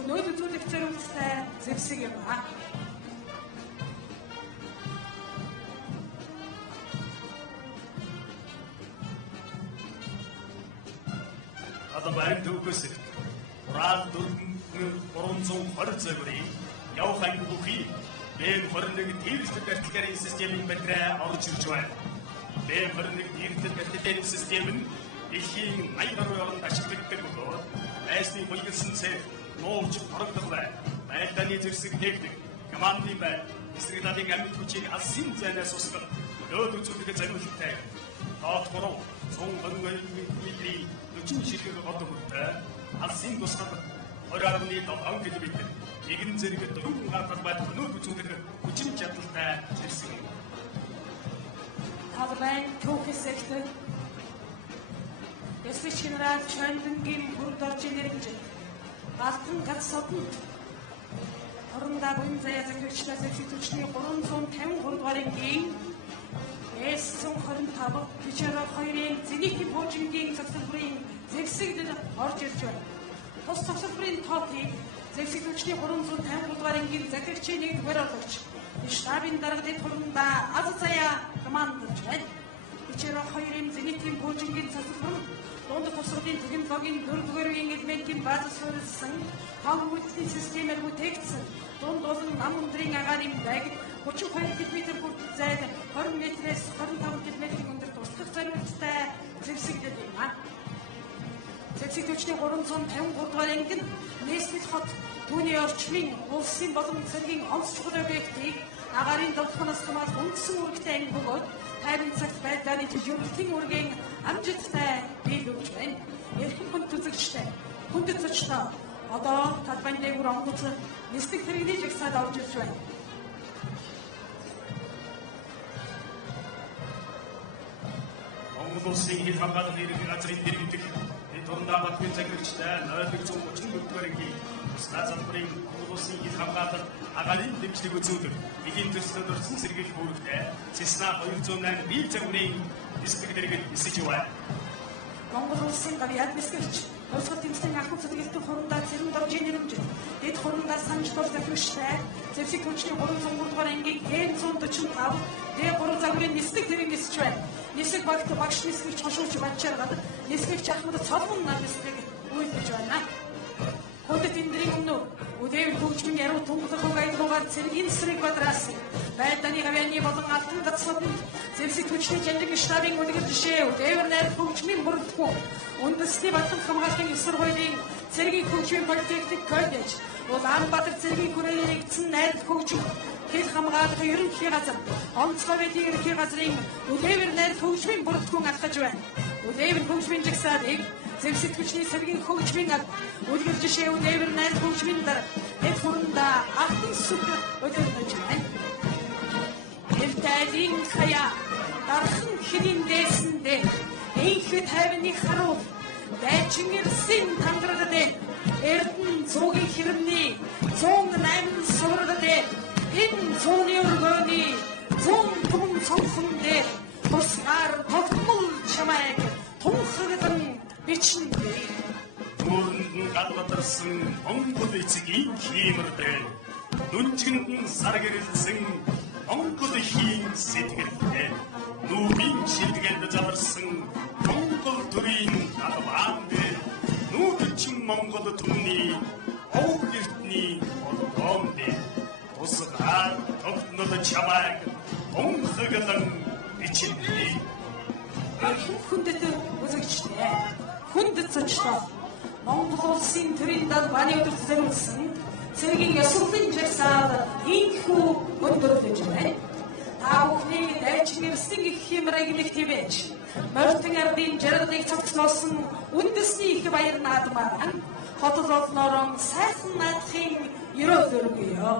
өнөөдөр зүйлэх зорилттой зэвсэг юм аа. Одоо байр төвөөс ураад 320 цагийн явах ангигүй БМ-21 дээрсдэг вертикалын системийн батарей орж ирж байна. БМ-21 дээрсдэг вертикалын систем нь дэлхийн 80 гаруй орнд ашиглагддаг бөгөөд байсны хөлгөлсөн цэг, нууц, хорогдох бай, байрны зэвсэг техник, командын бай, эсрэг талын амьд хүчийг алсын зайнаас устгах нөөд үзүүлэх зорилттой. Тоот 122 мм 40 ширхэг одод хүртэл алсын тусгал 20.7 км нэгэн зэрэг 4 гатар байдаг нөөд үзүүлэх хүчин чадалтай зэвсэг юм. Талбайн төвхөсөлтөд Ясвич генерал Чандингийн бүрд орж ирж Алтан гацсодод орондоо буян заяа захирагчлаа зэвсэгчний 353 дугаар ангийн S125 Бичээрэ 2-ын зэнийхний буужингийн цогцлбарын зэвсэгдэл орж ирж байна. Тус цогцлбарын тоотыг зэвсэгчний 353 дугаар ангийн захирагчийн нэгдүгээр орогч штабын дарга дэд хурандаа аз заяа командорч байна. Бичээрэ 2-ын зэнийхний буужингийн цогцлбар дунд тусгын технологийн 4-р үеийн элементийн базас суурилсан хамгүйцлийн системээр бүтээгдсэн дунд болон нам өндрийн агаарын байг 32 км бүрт зайд 20 м-ээс 25 км-ийн өндөр тусгах зорилттой зэвсэгдэл юм аа. Зэвсэгдүүлчний 353 дугаар анги нь нийслэл хот түүний орчмын улсын болон цэргийн онцлог объектыг агаарын давтахнаас хамаарах үндсэн үүрэгтэй анги бөгөөд тайван цагт байдлын төжөөлтийн үүргийн амжилттай биелүүлж байна. Эрхэм хүнд үзэгчтэй, хүндэт зочдоо одоо талбайн дээгүүр онгоц нислэг тэрэгний жагсаалд орж ирж байна. Монгол улсын хил хамгаалах ерөнхий газрын дэргэдэх Турандаа батгийн захирагчтай 0134 ангийн тусгай салбарын Монгол улсын хил хамгаалах агаарын дэмжлэг үзүүлэх эхийн төслөд орсон сэргийлэх үүрэгтэй Cessna 208 бие загварын нислэг дэргэд нисэж байна. Монгол улсын гавьяад нисгэгч Улсгал тэмцээний ахуй цэцгэлтийн хурандаа цэрэн дорж нэрмж дэд хурандаа санж дор захирагчтай зэвсэг хүчний 303 дугаар ангийн М145 Д3 загварын нислэг тэрэг нисэж байна. Нисэг багт багш нисгэгч хошууч бачааргаад нисгэгч Ахмад Цолмон нар нислэг үйлдэж байна. Хүндэт эндрийн өмнө үдээвэр хөгжмийн яруу тунгалаг аялгаагаар цэргийн эсрэг бадраас байдлын гавьяаны болон алтан гацсодод зэвсэг хүчний жанрын штабын үлгэр жишээ үдээвэр найр хөгжмийн бүрэлдэхүүн үндэсний батлан хамгааллын эсрэг хуулийн цэргийн хөгжмийн политик коллеж Улаанбаатар цэргийн хүрээний нэгдсэн найр хөгжим хил хамгаалах ерөнхий газар онцгой байдлын ерөнхий газрын үдээвэр найр хөгжмийн бүрэлдэхүүн алхаж байна. Үдээвэр хөгжмийн жагсаалыг зэвсэг хүчний цэргийн хөгжмийн үлгэр жишээ үдээвэр найр хөгжмийн дараа эд хурандаа алтан сүг өдөрнөж байна. Эрдэлийн хаяа дархан хэдийн дээсэндээ энхэ тайвны харуу дайчин ирсэн тангарагд эрдэн зуугийн хэрэмний 108 сургад энэ зууны өргөний 100 том цонхон дээр тусгаар тогтмол чамайг тунхагдан бичнэ. Түрэнд гадватарсан Монгол эцгийн хиймэрдээ нүнчгэнд нь сар гэрэлсэн Монгол хийн сэтгэлтэй нүүбийн шилдэгэнд заларсан Монгол төрийн албаан дээр нүүдчин Монгол түмний овг эртний олгоон дээр тогтнол чамайг онцгойлон бичигдээ. Эрхэм хүндэт үзэгчтэй. Хүндэт зочлоо. Монгол улсын төрийн далбаны өдөрт зориулсан цэргийн ёслолын жагсаалд ийхүү өндөрлөж байна. Та бүхнийг дайчин эрсдэн их хэмрэг нэгтгэвэж, морьтон ардын жаргалыг цогцлоосон үндэсний их баяр наадмаар хотол олноорон сайхан наадахын ерөөлөргөё.